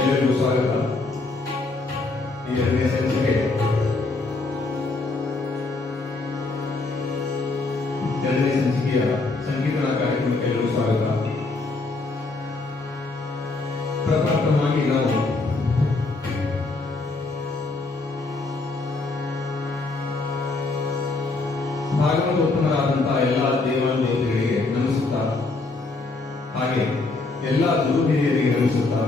ಎಲ್ಲರಿಗೂ ಸ್ವಾಗತ. ಈ ಎರಡನೇ ಸಂಚಿಕೆ ಸಂಚಿಕೆಯ ಸಂಗೀತನ ಕಾರ್ಯಕ್ರಮಕ್ಕೆ ಎಲ್ಲರಿಗೂ ಸ್ವಾಗತ. ಪ್ರಪ್ರಥಮವಾಗಿ ನಾವು ಭಾಗವತೋತ್ತಮರಾದಂತಹ ಎಲ್ಲ ದೇವಾನುದೇವತೆಗಳಿಗೆ ನಮಿಸುತ್ತಾ, ಹಾಗೆ ಎಲ್ಲ ಗುರು ಹಿರಿಯರಿಗೆ ನಮಿಸುತ್ತಾ,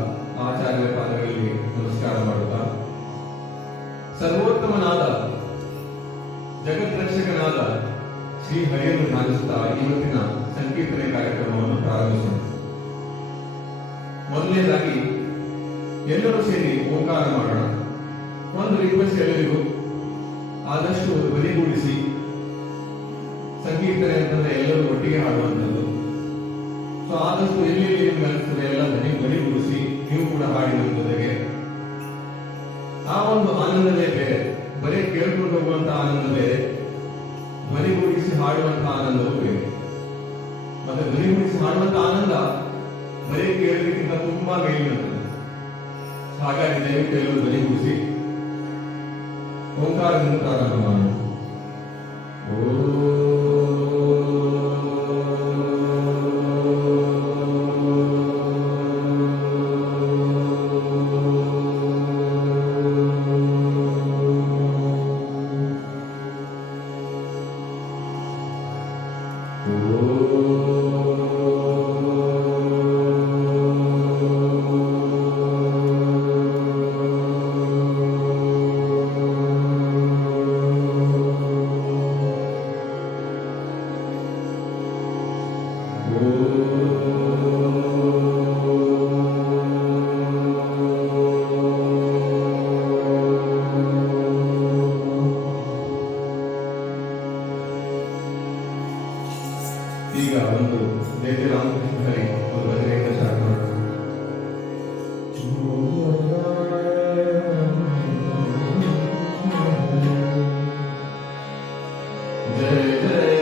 ಆಚಾರ್ಯ ಪಾದಗಳಿಗೆ ನಮಸ್ಕಾರ ಮಾಡುತ್ತಾ, ಸರ್ವೋತ್ತಮನಾದ ಜಗದ್ರಕ್ಷಕನಾದ ಶ್ರೀ ಹರಿಯನ್ನು ಧ್ಯಾನಿಸುತ್ತಾ ಇವತ್ತಿನ ಸಂಕೀರ್ತನೆ ಕಾರ್ಯಕ್ರಮವನ್ನು ಪ್ರಾರಂಭಿಸೋಣ. ಮೊದಲನೇದಾಗಿ ಎಲ್ಲರೂ ಸೇರಿ ಓಂಕಾರ ಮಾಡೋಣ. ಒಂದು ರಿಕ್ವೆಸ್ಟ್, ಎಲ್ಲರಿಗೂ ಆದಷ್ಟು ಧ್ವನಿಗೂಡಿಸಿ. ಸಂಕೀರ್ತನೆ ಅಂತಂದ್ರೆ ಎಲ್ಲರೂ ಒಟ್ಟಿಗೆ ಹಾಡುವಂಥದ್ದು. ಸೊ ಆದಷ್ಟು ಎಲ್ಲಿ ನಿಮ್ಗೆ ಅನಿಸ್ತದೆ ಎಲ್ಲ ಧ್ವನಿಗೂಡಿಸಿ ನೀವು ಕೂಡ ಹಾಡಿನ ಜೊತೆಗೆ ಆ ಒಂದು ಆನಂದವೇ ಬೇರೆ. ಬರೀ ಕೇಳ್ಕೊಂಡು ಹೋಗುವಂತಹ ಆನಂದ ಬೇರೆ, ಧ್ವನಿಗೂಡಿಸಿ ಹಾಡುವಂತಹ ಆನಂದವೂ ಬೇರೆ. ಮತ್ತೆ ಧ್ವನಿಗೂಡಿಸಿ ಹಾಡುವಂತಹ ಆನಂದ ಬರೀ ಕೇಳೋದಕ್ಕಿಂತ ತುಂಬಾ ಮೇಲಿನದ್ದು. ಹಾಗಾಗಿ ದಯವಿಟ್ಟು ಎಲ್ಲರೂ ಧ್ವನಿಗೂಡಿಸಿ ಓಂಕಾರದಿಂದ ಪ್ರಾರಂಭ ಮಾಡೋಣ. ಈಗ ಒಂದು ದೇವಿ ರಾಮಕೃಷ್ಣ ಹರಿ ಒಂದು ಭಜನೆಯಿಂದ ಸ್ಟಾರ್ಟ್ ಮಾಡೋಣ. ಜಯ ಜಯ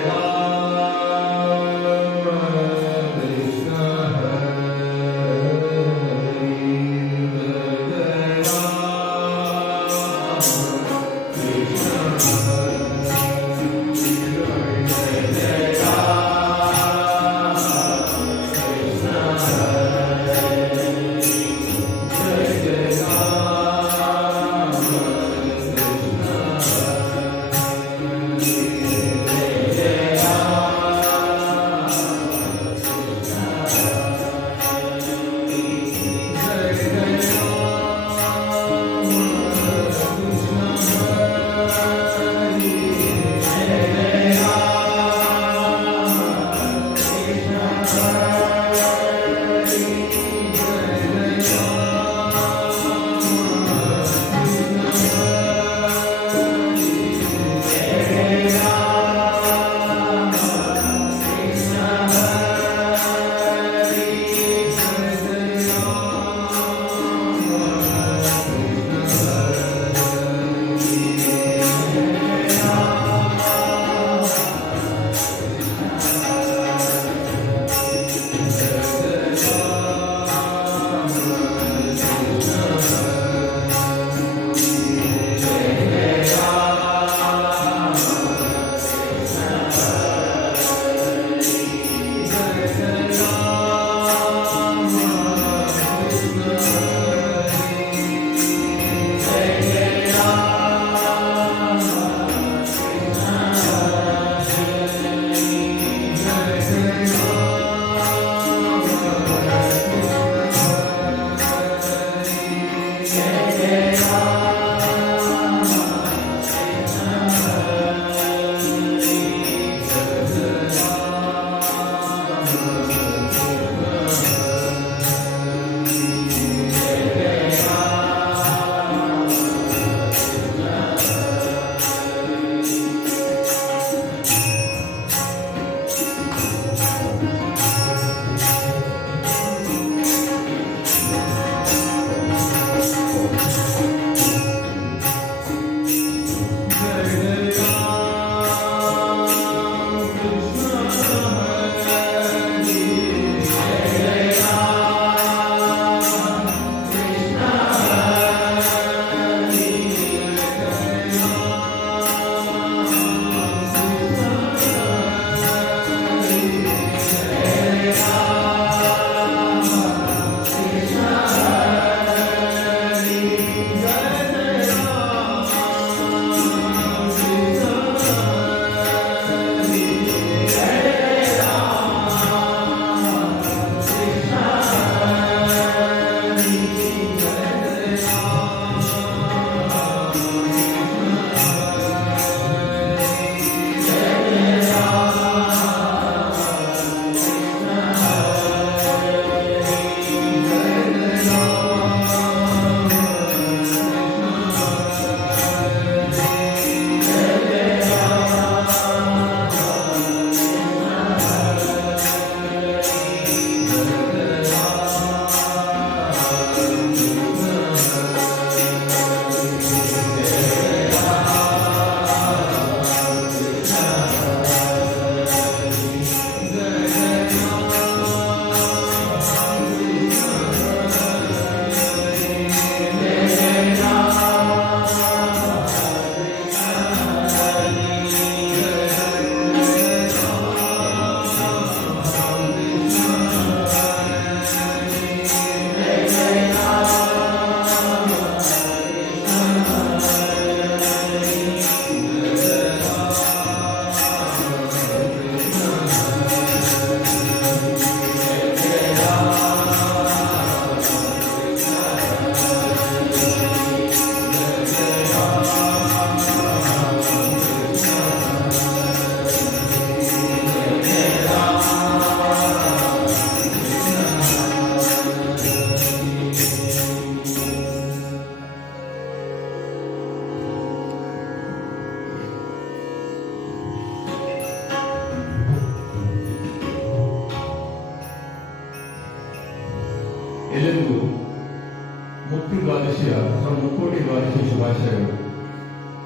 ದ್ವಾದಶಿಯ ಮುಕ್ಕೋಟಿ ದ್ವಾದಶಿ ಶುಭಾಶಯಗಳು.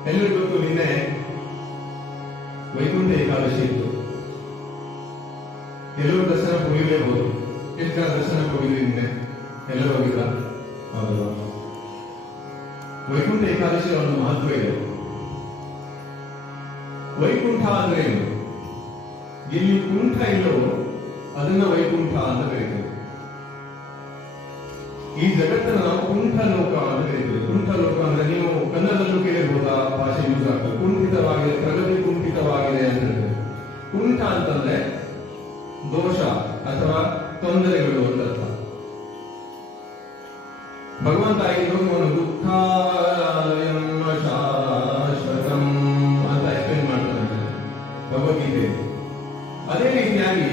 ಎಲ್ಲರಿಗೂ ಗೊತ್ತು, ನಿನ್ನೆ ವೈಕುಂಠ ಏಕಾದಶಿ ಇತ್ತು. ಎಲ್ಲರೂ ದರ್ಶನ ಹೋಗಿರಬಹುದು. ಎಷ್ಟು ಜನ ದರ್ಶನ ಹೋಗಿದ್ರಿ ನಿನ್ನೆ? ಎಲ್ಲರೂ ಹೋಗಿಲ್ಲ? ಹೌದು. ವೈಕುಂಠ ಏಕಾದಶಿಯ ಒಂದು ಮಹತ್ವ ಇದೆ. ವೈಕುಂಠ ಅಂದ್ರೆ ಏನು? ಎಲ್ಲಿ ಕುಂಠ ಇಲ್ಲವೋ ಅದನ್ನ ವೈಕುಂಠ ಅಂತ ಕರೀತೇವೆ. ಈ ಜಗತ್ತನ್ನ ನಾವು ಕುಂಠ ಲೋಕ ಅಂತ ಕರೀತೇವೆ. ಕುಂಠ ಲೋಕ ಅಂದ್ರೆ ನೀವು ಕನ್ನಡದಲ್ಲೂ ಕೇಳಿರ್ಬೋದಾ, ಭಾಷೆ ಯೂಸ್ ಆಗ್ತದೆ. ಕುಂಠಿತವಾಗಿದೆ, ಪ್ರಗತಿ ಕುಂಠಿತವಾಗಿದೆ ಅಂತ ಹೇಳ್ತೇವೆ. ಕುಂಠ ಅಂತಂದ್ರೆ ದೋಷ ಅಥವಾ ತೊಂದರೆಗಳು ಅಂತ ಅರ್ಥ. ಭಗವಂತ ಈ ಲೋಕವನ್ನು ದುಃಖಾಲಯಂ ಶಾಶ್ವತಂ ಅಂತ ಎಕ್ಸ್ಪ್ಲೇನ್ ಮಾಡ್ತಾನೆ ಭಗವದ್ಗೀತೆ. ಅದೇ ರೀತಿಯಾಗಿ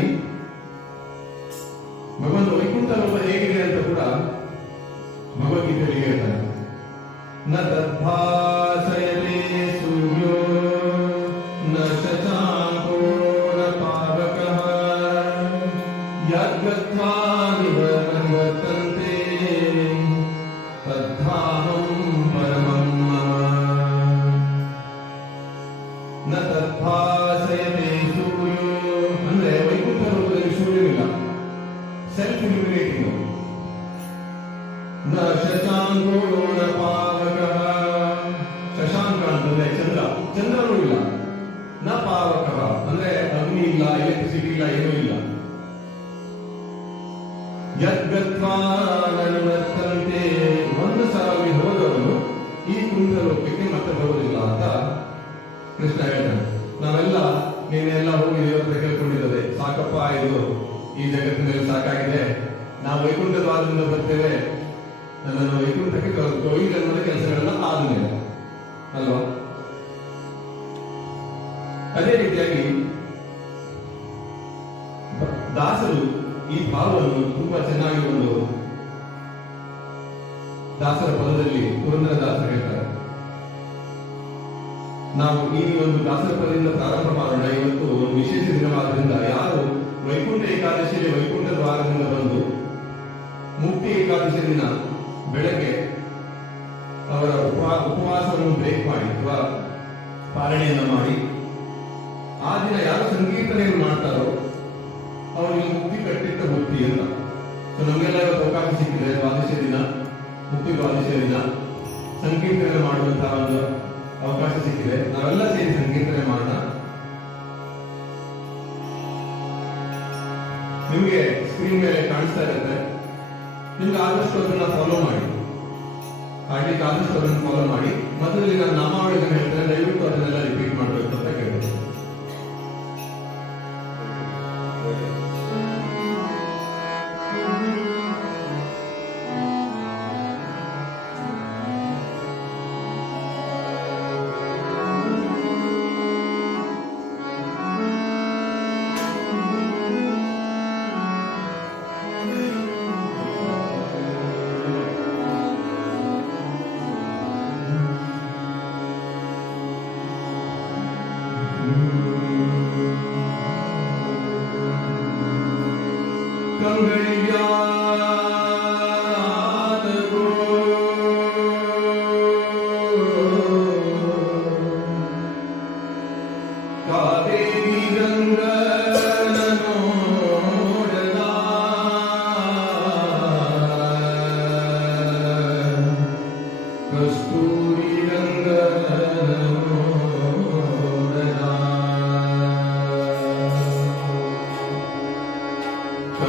ಭಗವಂತ ವೈಕುಂಠ ಲೋಕ ಹೇಗಿದೆ ಅಂತ ಕೂಡ ಭಗವದ್ಗೀತೆಯಲ್ಲಿ ಹೇಳ್ತಾನೆ. ನ ತದ್ಭಾಸಯತೆ ಸೂರ್ಯೋ ನ ಶಶಾಂಕೋ ನ ಪಾವಕಃ ಯದ್ಗತ್ವಾ ನಿವರ್ತಂತೆ ತದ್ಧಾಮಂ ಪರಮಂ ಮಮ. ನ ತದ್ಭಾಸಯತೆ ಸೂರ್ಯೋ ಅಂದ್ರೆ ವೈಕುಂಠ ಲೋಕದಲ್ಲಿ ಸೂರ್ಯನಿಲ್ಲ, ಸೆಲ್ಫ್ ಇಲ್ಯುಮಿನೇಟಿಂಗ್. ನ ಶಶಾಂಕೋ ನ ಪಾವಕಃ, ಶಶಾಂಕ ಅಂತಂದ್ರೆ ಚಂದ್ರ, ಚಂದ್ರನೂ ಇಲ್ಲ. ನ ಪಾವಕಃ ಅಂದ್ರೆ ಅಗ್ನಿ ಇಲ್ಲ, ಎಲೆಕ್ಟ್ರಿಸಿಟಿ ಇಲ್ಲ, ಏನೂ ಇಲ್ಲ. ಯದ್ಗತ್ವಾ ನಿವರ್ತಂತೆ, ಒಂದು ಸಲ ಹೋದವನು ಈ ಕುಂಠ ಲೋಕಕ್ಕೆ ಮತ್ತೆ ಬರುವುದಿಲ್ಲ ಅಂತ ಕೃಷ್ಣ ಹೇಳ್ತಾನೆ. ನಾವೆಲ್ಲ ನೀನೆಲ್ಲ ಹೋಗಿ ದೇವರ ಕೇಳ್ಕೊಂಡಿದ್ದೇವೆ, ಸಾಕಪ್ಪ ಇದು ಈ ಜಗತ್ತಿನಲ್ಲಿ ಸಾಕಾಗಿದೆ, ನಾವು ವೈಕುಂಠ ದ್ವಾರದಿಂದ ಬರ್ತೇವೆ, ನನ್ನನ್ನು ವೈಕುಂಠಕ್ಕೆ ಕರೆದು ಈ ಜನ್ಮದ ಕೆಲಸಗಳೆಲ್ಲ ಆದ್ಮೇಲೆ ಅಲ್ವಾ? ಅದೇ ರೀತಿಯಾಗಿ ದಾಸರು ಈ ಭಾವವನ್ನು ತುಂಬಾ ಚೆನ್ನಾಗಿ ಒಂದು ದಾಸರ ಪದದಲ್ಲಿ ಪುರಂದರದಾಸರು ಹೇಳ್ತಾರೆ. ನಾವು ಈ ಒಂದು ದಾಸರ ಪದದಿಂದ ಪ್ರಾರಂಭ ಮಾಡೋಣ. ಇವತ್ತು ಒಂದು ವಿಶೇಷ ದಿನವಾದ್ರಿಂದ ಯಾರು ವೈಕುಂಠ ಏಕಾದಶಿಯಲ್ಲಿ ವೈಕುಂಠ ದ್ವಾರದಿಂದ ಬಂದು ಮುಕ್ತಿ ಏಕಾದಶಿ ದಿನ ಬೆಳಗ್ಗೆ ಅವರ ಉಪವಾಸವನ್ನು ಬ್ರೇಕ್ ಮಾಡಿ ಅಥವಾ ಪಾಲನೆಯನ್ನು ಮಾಡಿ ಆ ದಿನ ಯಾರು ಸಂಕೀರ್ತನೆಯನ್ನು ಮಾಡ್ತಾರೋ ಅವರಿಗೆ ಮುಕ್ತಿ ಕಟ್ಟಿಟ್ಟ ಮುಕ್ತಿ ಅಂತ. ಸೊ ನಮಗೆಲ್ಲ ಇವತ್ತು ಅವಕಾಶ ಸಿಕ್ಕಿದೆ, ದ್ವಾದಶಿ ದಿನ, ಮುಕ್ತಿ ದ್ವಾದಶಿ ದಿನ ಸಂಕೀರ್ತನೆ ಮಾಡುವಂತಹ ಒಂದು ಅವಕಾಶ ಸಿಕ್ಕಿದೆ. ನಾವೆಲ್ಲ ಸೇರಿ ಸಂಕೀರ್ತನೆ ಮಾಡೋಣ. ನಿಮಗೆ ಸ್ಕ್ರೀನ್ ಮೇಲೆ ಕಾಣಿಸ್ತಾ ಇರುತ್ತೆ. ನಿಮ್ಗೆ ಆದಷ್ಟು ಅದನ್ನ ಫಾಲೋ ಮಾಡಿ, ಹಾಗೆ ಆದಷ್ಟು ಅದನ್ನು ಫಾಲೋ ಮಾಡಿ. ಮೊದಲಲ್ಲಿ ನಾನು ನಾಮಾವಳಿಗಳನ್ನು ಹೇಳ್ತೇನೆ, ದಯವಿಟ್ಟು ಅದನ್ನೆಲ್ಲ ರಿಪೀಟ್ ಮಾಡಬೇಕು ಅಂತ ಕೇಳ್ಬೋದು.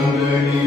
ಕಂಗಡಿ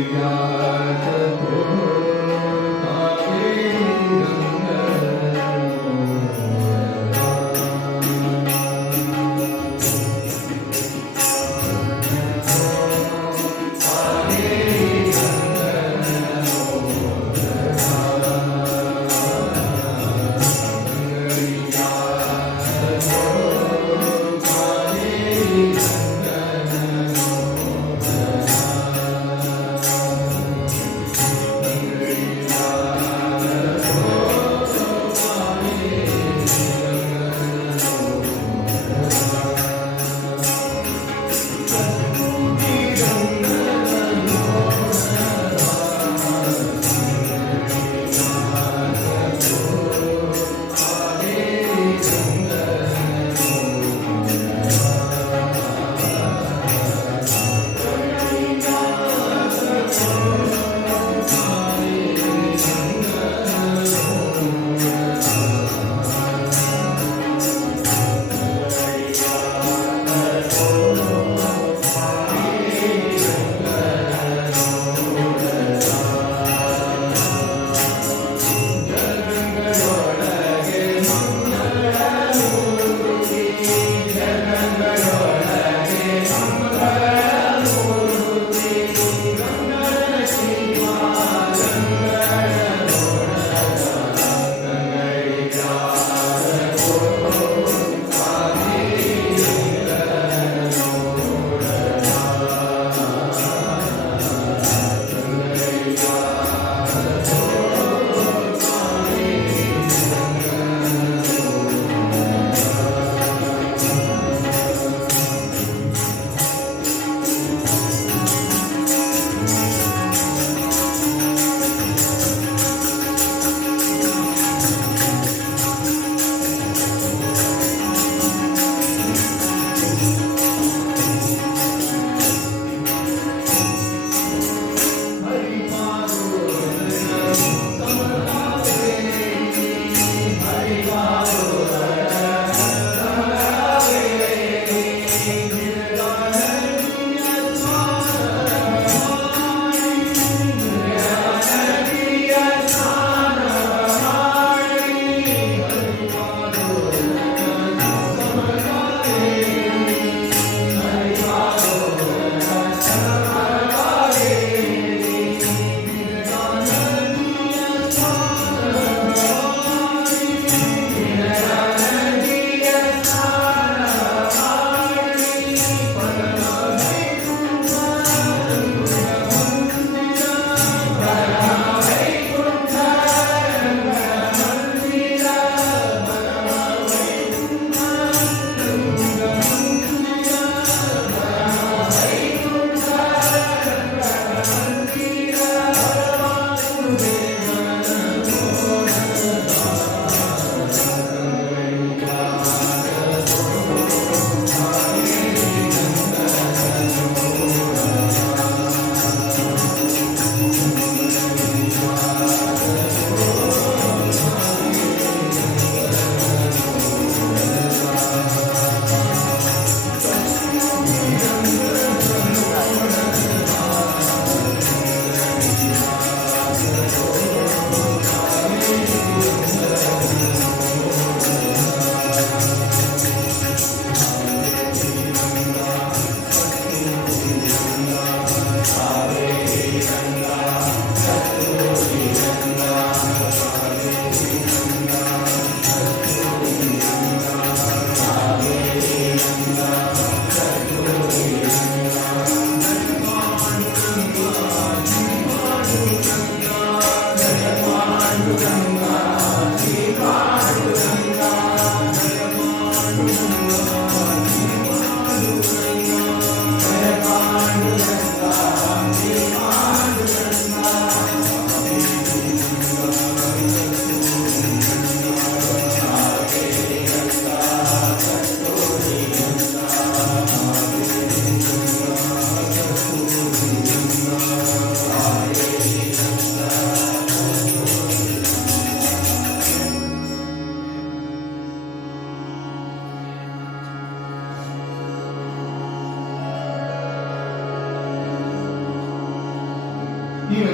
ಈಗ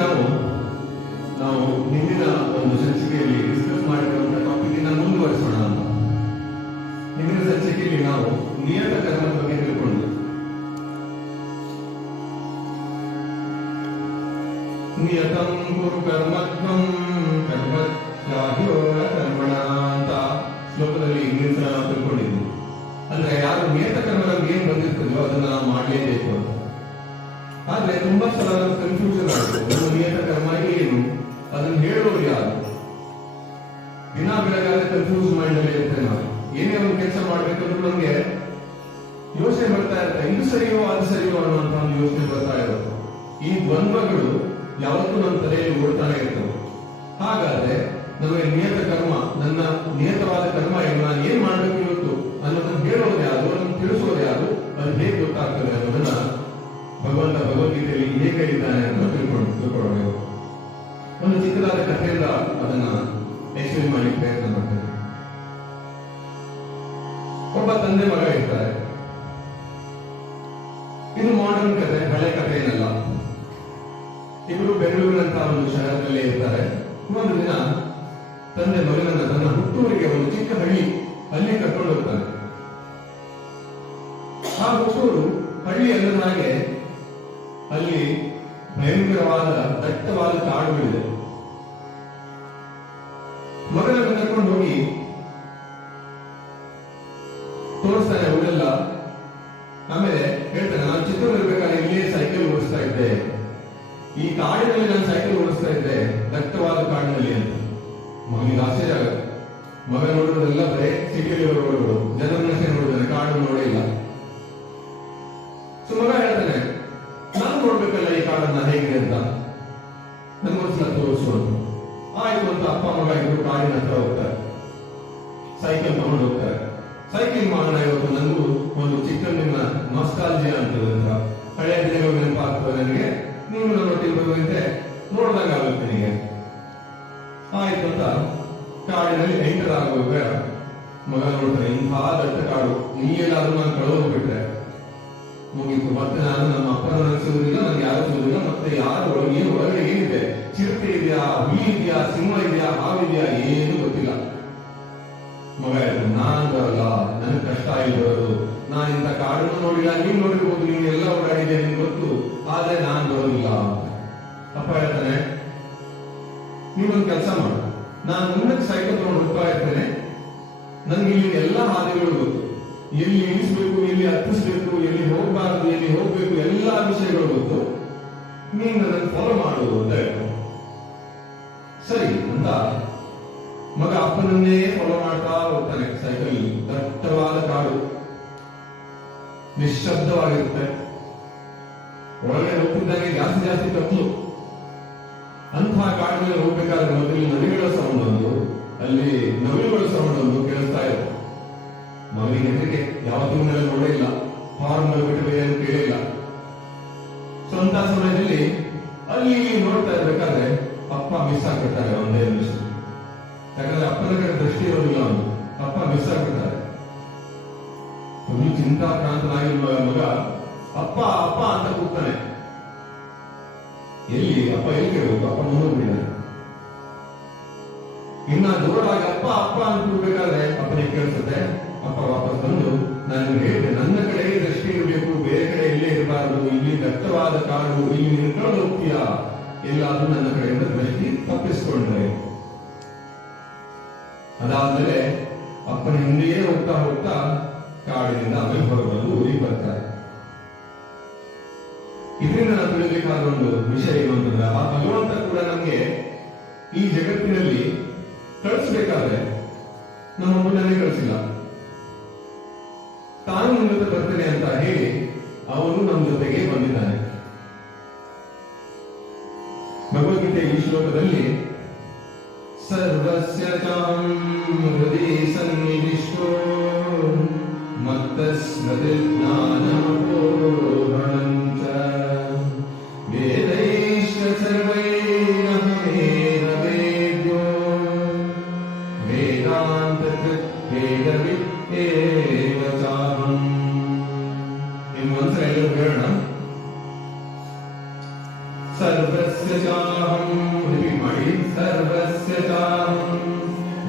ನಾವು ಹಿಂದಿನ ಒಂದು ಸಂಚಿಕೆಯಲ್ಲಿ ಡಿಸ್ಕಸ್ ಮಾಡಿರುವಂತಹ ಟಾಪಿಕ್ ಮುಂದುವರಿಸೋಣ ಅಂತ. ಹಿಂದಿನ ಸಂಚಿಕೆಯಲ್ಲಿ ನಾವು ನಿಯತ ಕರ್ಮದ ಬಗ್ಗೆ ತಿಳ್ಕೊಂಡು ನಿಯತಂ ಕುರು ಕರ್ಮತ್ವಂ ಕರ್ಮತ್ಯಾಹ್ಯೋ ಕರ್ಮಣ ಅಂತ ಶ್ಲೋಕದಲ್ಲಿ ಇಂಗ್ಲಿಷ್ ನಾವು ತಿಳ್ಕೊಂಡಿದ್ವಿ. ಅಂದ್ರೆ ಯಾರು ನಿಯತ ಕರ್ಮದಲ್ಲಿ ಏನ್ ಬಂದಿರ್ತದೋ ಅದನ್ನ ನಾವು ಮಾಡಲೇಬೇಕು ಅಂತ. ಆದ್ರೆ ತುಂಬಾ ಸಲ ಕನ್ಫ್ಯೂಷನ್ ಆಗುತ್ತೆ. ನಿಯತ ಕರ್ಮ ಏನು, ಅದನ್ನ ಹೇಳೋರು ಯಾರು? ದಿನ ಬೆಳಗಾದ್ರೆ ಕನ್ಫ್ಯೂಸ್ ಮೈಂಡ್ ಅಲ್ಲಿ ಇರ್ತೇವೆ ನಾವು. ಏನೇ ಒಂದು ಕೆಲಸ ಮಾಡ್ಬೇಕಂದ್ರೂ ನಮ್ಗೆ ಯೋಚನೆ ಬರ್ತಾ ಇರುತ್ತೆ, ಇದು ಸರಿಯೋ ಅದು ಸರಿಯೋ ಅನ್ನುವಂತ ಒಂದು ಯೋಚನೆ ಬರ್ತಾ ಇರುತ್ತೆ. ಈ ದ್ವಂದ್ವಗಳು ಯಾವತ್ತೂ ನಮ್ಮ ತಲೆಯಲ್ಲಿ ಓಡ್ತಾನೆ ಇರ್ತವೆ. ಹಾಗಾದ್ರೆ ನಮಗೆ ನಿಯತ ಕರ್ಮ, ನನ್ನ ನಿಯತವಾದ ಕರ್ಮ ಏನು, ನಾನು ಏನ್ ಮಾಡ್ಬೇಕು ಇವತ್ತು ಅನ್ನೋದನ್ನ ಹೇಳೋದು ಯಾರು, ಅದನ್ನು ತಿಳಿಸೋದು ಯಾರು, ಅದು ಹೇಗೆ ಗೊತ್ತಾಗ್ತದೆ ಅನ್ನೋದನ್ನ ಭಗವಂತ ಭಗವದ್ಗೀತೆಯಲ್ಲಿ ಹೇಗೆ ಹೇಳಿದ್ದಾನೆ ಅಂತ ತಿಳ್ಕೊಳ್ಬೇಕು. ಒಂದು ಚಿಕ್ಕದಾದ ಕಥೆಯಿಂದ ಅದನ್ನ ಎಕ್ಸ್ಪ್ಲೇನ್ ಮಾಡಿ ಪ್ರಯತ್ನ ಮಾಡ್ತೇನೆ. ಒಬ್ಬ ತಂದೆ ಮಗ ಇರ್ತಾರೆ. ಇದು ಮಾಡರ್ನ್ ಕಥೆ, ಹಳೆ ಕಥೆ ಏನಲ್ಲ. ಇವರು ಬೆಂಗಳೂರಿನಂತಹ ಒಂದು ಶಹರದಲ್ಲೇ ಇರ್ತಾರೆ. ಒಂದು ದಿನ ತಂದೆ ಮಗನನ್ನ ತನ್ನ ಹುಟ್ಟೂರಿಗೆ ಒಂದು ಚಿಕ್ಕ ಅಲ್ಲಿ ಕರ್ಕೊಂಡು ಹೋಗ್ತಾನೆ. ಆ ಹುಟ್ಟೂರು ಹಳ್ಳಿ ಅಲ್ಲದ ಹಾಗೆ ಅಲ್ಲಿ ಭಯಂಕರವಾದ ದಟ್ಟವಾದ ಕಾಡುಗಳಿದೆ. ಮಗನನ್ನು ಕರ್ಕೊಂಡು ಹೋಗಿ ತೋರಿಸ್ತಾನೆ ಊರೆಲ್ಲ. ಆಮೇಲೆ ಹೇಳ್ತಾನೆ, ನಾನು ಚಿಕ್ಕವರಿರ್ಬೇಕಾದ್ರೆ ಇಲ್ಲಿಯೇ ಸೈಕಲ್ ಓಡಿಸ್ತಾ ಇದ್ದೆ, ಈ ಕಾಡಿನಲ್ಲಿ ನಾನು ಸೈಕಲ್ ಓಡಿಸ್ತಾ ಇದ್ದೆ, ದಟ್ಟವಾದ ಕಾಡಿನಲ್ಲಿ ಅಂತ. ಮಗನಿಗೆ ಆಶ್ಚರ್ಯ ಆಗುತ್ತೆ. ಮಗ ನೋಡೋದೆಲ್ಲ ಬರೇ ಸಿಟಿಯಲ್ಲಿ ರೋಡ್ಗಳು, ಜನರನ್ನ ನೋಡಿದಾನೆ, ಕಾಡು ನೋಡೇ ಇಲ್ಲ. ಸೊ ಮಗ ಹೇಳ್ತಾನೆ, ನಾನು ನೋಡ್ಬೇಕಲ್ಲ ಈ ಕಾಡನ್ನ ಹೇಗಿದೆ ಅಂತ, ನನ್ಗೊಂದ್ಸಲ ತೋರಿಸೋದು. ಆಯ್ತು ಅಂತ ಅಪ್ಪ ಮಗ ಇಬ್ರು ಕಾಡಿನ ಹತ್ರ ಹೋಗ್ತಾರೆ. ಸೈಕಲ್ ತಗೊಂಡು ಹೋಗ್ತಾರೆ. ಸೈಕಲ್ ಮಾಡೋಣ ಇವತ್ತು, ನನಗೂ ಒಂದು ಚಿಕ್ಕಂದಿನ ನಾಸ್ಟಾಲ್ಜಿಯಾ ಅಂತದಂತ, ಹಳೆಯ ದಿನಗಳು ನೆನಪಾಗ್ತದೆ ನನಗೆ, ನೀವು ನನ್ನೊಟ್ಟಿಗೆ ಬರುವಂತೆ ನೋಡ್ದಂಗ ಆಗುತ್ತೆ ನಿಮಗೆ. ಆಯ್ತು ಅಂತ ಕಾಡಿನಲ್ಲಿ ಎಂಟರ್ ಆಗುವಾಗ ಮಗ ನೋಡ್ತಾನೆ, ಇಂತಹ ದಟ್ಟ ಕಾಡು, ನೀವೆಲ್ಲಾದ್ರೂ ನಾನು ಕಳೆದೋಗ್ಬಿಟ್ರೆ ಮುಗೀತು. ಮತ್ತೆ ನಾನು ನಮ್ಮ ಅಪ್ಪನ ಅನಿಸೋದಿಲ್ಲ, ನನ್ಗೆ ಯಾರು ಸಿಗೋದಿಲ್ಲ. ಮತ್ತೆ ಯಾರು ಒಳಗಡೆ ಏನಿದೆ, ಚಿರತೆ ಇದೆಯಾ, ಹುಲಿ ಇದೆಯಾ, ಸಿಂಹ ಇದೆಯಾ, ಹಾವಿದೆಯಾ, ಏನು ಗೊತ್ತಿಲ್ಲ. ಮಗ ನಾನ್ ಬರಲ್ಲ, ನನಗೆ ಕಷ್ಟ ಆಗಿ ಬರೋದು, ನಾನು ಇಂಥ ಕಾಡನ್ನು ನೋಡಿಲ್ಲ, ನೀವು ನೋಡಿರ್ಬೋದು, ನೀವು ಎಲ್ಲ ಓಡಾಡಿದೆ ನಿಮ್ಗೆ ಗೊತ್ತು, ಆದ್ರೆ ನಾನ್ ಬರೋದಿಲ್ಲ. ಅಪ್ಪ ಹೇಳ್ತಾನೆ, ನೀವೊಂದು ಕೆಲಸ ಮಾಡು, ನಾನು ಮುಂದಕ್ಕೆ ಸೈಕಲ್ ತಗೊಂಡು ಹೋಗ್ತಾ ಇರ್ತೇನೆ, ನನ್ಗೆ ಇಲ್ಲಿ ಎಲ್ಲಾ ಹಾದಿಗಳು ಗೊತ್ತು, ಎಲ್ಲಿ ಇಳಿಸ್ಬೇಕು, ಎಲ್ಲಿ ಹತ್ತಿಸ್ಬೇಕು, ಎಲ್ಲಿ ಹೋಗ್ಬಾರ್ದು, ಎಲ್ಲಿ ಹೋಗ್ಬೇಕು, ಎಲ್ಲಾ ವಿಷಯಗಳು ಗೊತ್ತು, ನೀನು ನನ್ನನ್ನು ಫಾಲೋ ಮಾಡುವುದು ಅಂತ ಹೇಳ್ತಾನೆ. ಸರಿ ಅಂತ ಮಗ ಅಪ್ಪನನ್ನೇ ಫಾಲೋ ಮಾಡ್ತಾ ಹೋಗ್ತಾನೆ. ಸೈಕಲ್ ದಟ್ಟವಾದ ಕಾಡು, ನಿಶ್ಶಬ್ದವಾಗಿರುತ್ತೆ. ಒಳಗಡೆ ಹೋಗ್ತಿದ್ದಂಗೆ ಜಾಸ್ತಿ ಜಾಸ್ತಿ ಕತ್ಲು. ಅಂತಹ ಕಾಡಿನಲ್ಲಿ ಹೋಗ್ಬೇಕಾದ್ರೆ ಮೊದಲು ನದಿಗಳ ಸೌಂಡ್ ಒಂದು, ಅಲ್ಲಿ ನವಿಲುಗಳ ಸೌಂಡ್ ಒಂದು ಕೇಳಿಸ್ತಾ ಇರುತ್ತೆ. ಮಗನಿಗೆ ಹೆದರಿಕೆ, ಯಾವತ್ತೂ ಮೇಲೆ ನೋಡೇ ಇಲ್ಲ, ಹಾರ್ನ್ ಬಿಟ್ಟು ಬೇರೆ ಕೇಳಿಲ್ಲ. ಸ್ವಂತ ಸಮಯದಲ್ಲಿ ಅಲ್ಲಿ ನೋಡ್ತಾ ಇರ್ಬೇಕಾದ್ರೆ ಅಪ್ಪ ಮಿಸ್ ಆಗ್ಬಿಡ್ತಾರೆ ಒಂದೇ ನಿಮಿಷ. ಯಾಕಂದ್ರೆ ಅಪ್ಪನ ಕಡೆ ದೃಷ್ಟಿ ಇರೋದಿಲ್ಲ, ಅವನು ಅಪ್ಪ ಮಿಸ್ ಆಗ್ಬಿಡ್ತಾರೆ. ಒಂದು ಚಿಂತಾಕ್ರಾಂತನಾಗಿರುವ ಮಗ ಅಪ್ಪ ಅಪ್ಪ ಅಂತ ಕೂಗ್ತಾನೆ. ಎಲ್ಲಿ ಅಪ್ಪ ಎಲ್ಲಿ ಕೇಳಬೇಕು, ಅಪ್ಪ ಮುಂದೋಗ್ಬಿಟ್ಟಿದ್ದಾನೆ. ಇನ್ನ ಜೋರಾಗಿ ಅಪ್ಪ ಅಪ್ಪ ಅಂತ ಕೂಗ್ಬೇಕಾದ್ರೆ ಅಪ್ಪನಿಗೆ ಕೇಳಿಸುತ್ತೆ. ಅಪ್ಪ ವಾಪಸ್ ಬಂದು, ನಾನು ಹೇಳಿದೆ ನನ್ನ ಕಡೆಗೆ ದೃಷ್ಟಿ ಇರಬೇಕು, ಬೇರೆ ಕಡೆ ಎಲ್ಲೇ ಇರಬಾರದು, ಇಲ್ಲಿ ದಟ್ಟವಾದ ಕಾಡು, ಇಲ್ಲಿ ನಿಂತ್ಕೊಂಡು ಹೋಗ್ತೀಯಾ, ಎಲ್ಲಾದ್ರೂ ನನ್ನ ಕಡೆಯಿಂದ ದೃಷ್ಟಿ ತಪ್ಪಿಸ್ಕೊಂಡ್ರೆ. ಅದಾದ್ಮೇಲೆ ಅಪ್ಪನ ಹಿಂದೆಯೇ ಹೋಗ್ತಾ ಹೋಗ್ತಾ ಕಾಡಿನಿಂದ ಆಮೇಲೆ ಹೊರಬಂದು ಊರಿಗೆ ಬರ್ತಾರೆ. ಇದರಿಂದ ನಾವು ತಿಳಿಬೇಕಾದ ಒಂದು ವಿಷಯ ಏನು ಅಂತಂದ್ರೆ, ಆ ಭಗವಂತ ಕೂಡ ನಮ್ಗೆ ಈ ಜಗತ್ತಿನಲ್ಲಿ ಕಳಿಸ್ಬೇಕಾದ್ರೆ ನಮ್ಮ ಮುಂದೆ ಕಳಿಸಿಲ್ಲ. ತಾನು ನಿಮ್ಮ ಜೊತೆ ಬರ್ತೇನೆ ಅಂತ ಹೇಳಿ ಅವನು ನಮ್ಮ ಜೊತೆಗೆ ಬಂದಿದ್ದಾನೆ. ಭಗವದ್ಗೀತೆ ಈ ಶ್ಲೋಕದಲ್ಲಿ ಸರ್ವಸ್ಯ ಚಾಂ ಹೃದಯ ಸನ್ನಿವಿಷ್ಟೋ ಮತ್ತಸ್ಮೃತಿ ಜ್ಞಾನಮಪೋಹನಂ ಚ ವೇದೈಶ್ಚ ಸರ್ವೈರಹಮೇವ ವೇದ್ಯೋ ವೇದಾಂತಕೃತ್ ವೇದವಿದ್ ಏವ ಚಾಹಂ. ಇನ್ನು ಒಂದ್ಸಲ ಎಲ್ಲರೂ ಹೇಳೋಣ. ಸರ್ವಸ್ಯ ಚಾಹಂ, ರಿಪೀಟ್ ಮಾಡಿ. ಸರ್ವಸ್ಯ ಚಾಹಂ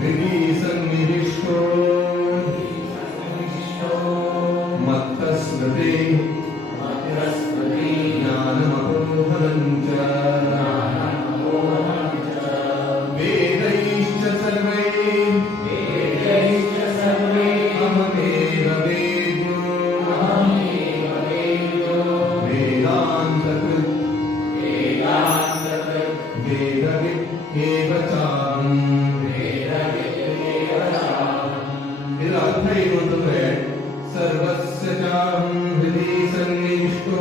ಹೃದಯ ಸನ್ನಿವಿಷ್ಟೋ ಮತ್ತಸ್ಮೃತಿ ಜ್ಞಾನಮಪೋಹನಂ ಚ ವೇದೈಶ್ಚ ಸರ್ವೈರಹಮೇವ ವೇದ್ಯೋ ವೇದಾಂತಕೃತ್ ವೇದವಿದ್ ಏವ ಚಾಹಂ. ಇದರ ಅರ್ಥ ಏನು ಅಂತಂದ್ರೆ, ಸರ್ವಸ್ಯ ಚಾಹಂ ಹೃದಯ ಸನ್ನಿವಿಷ್ಟೋ,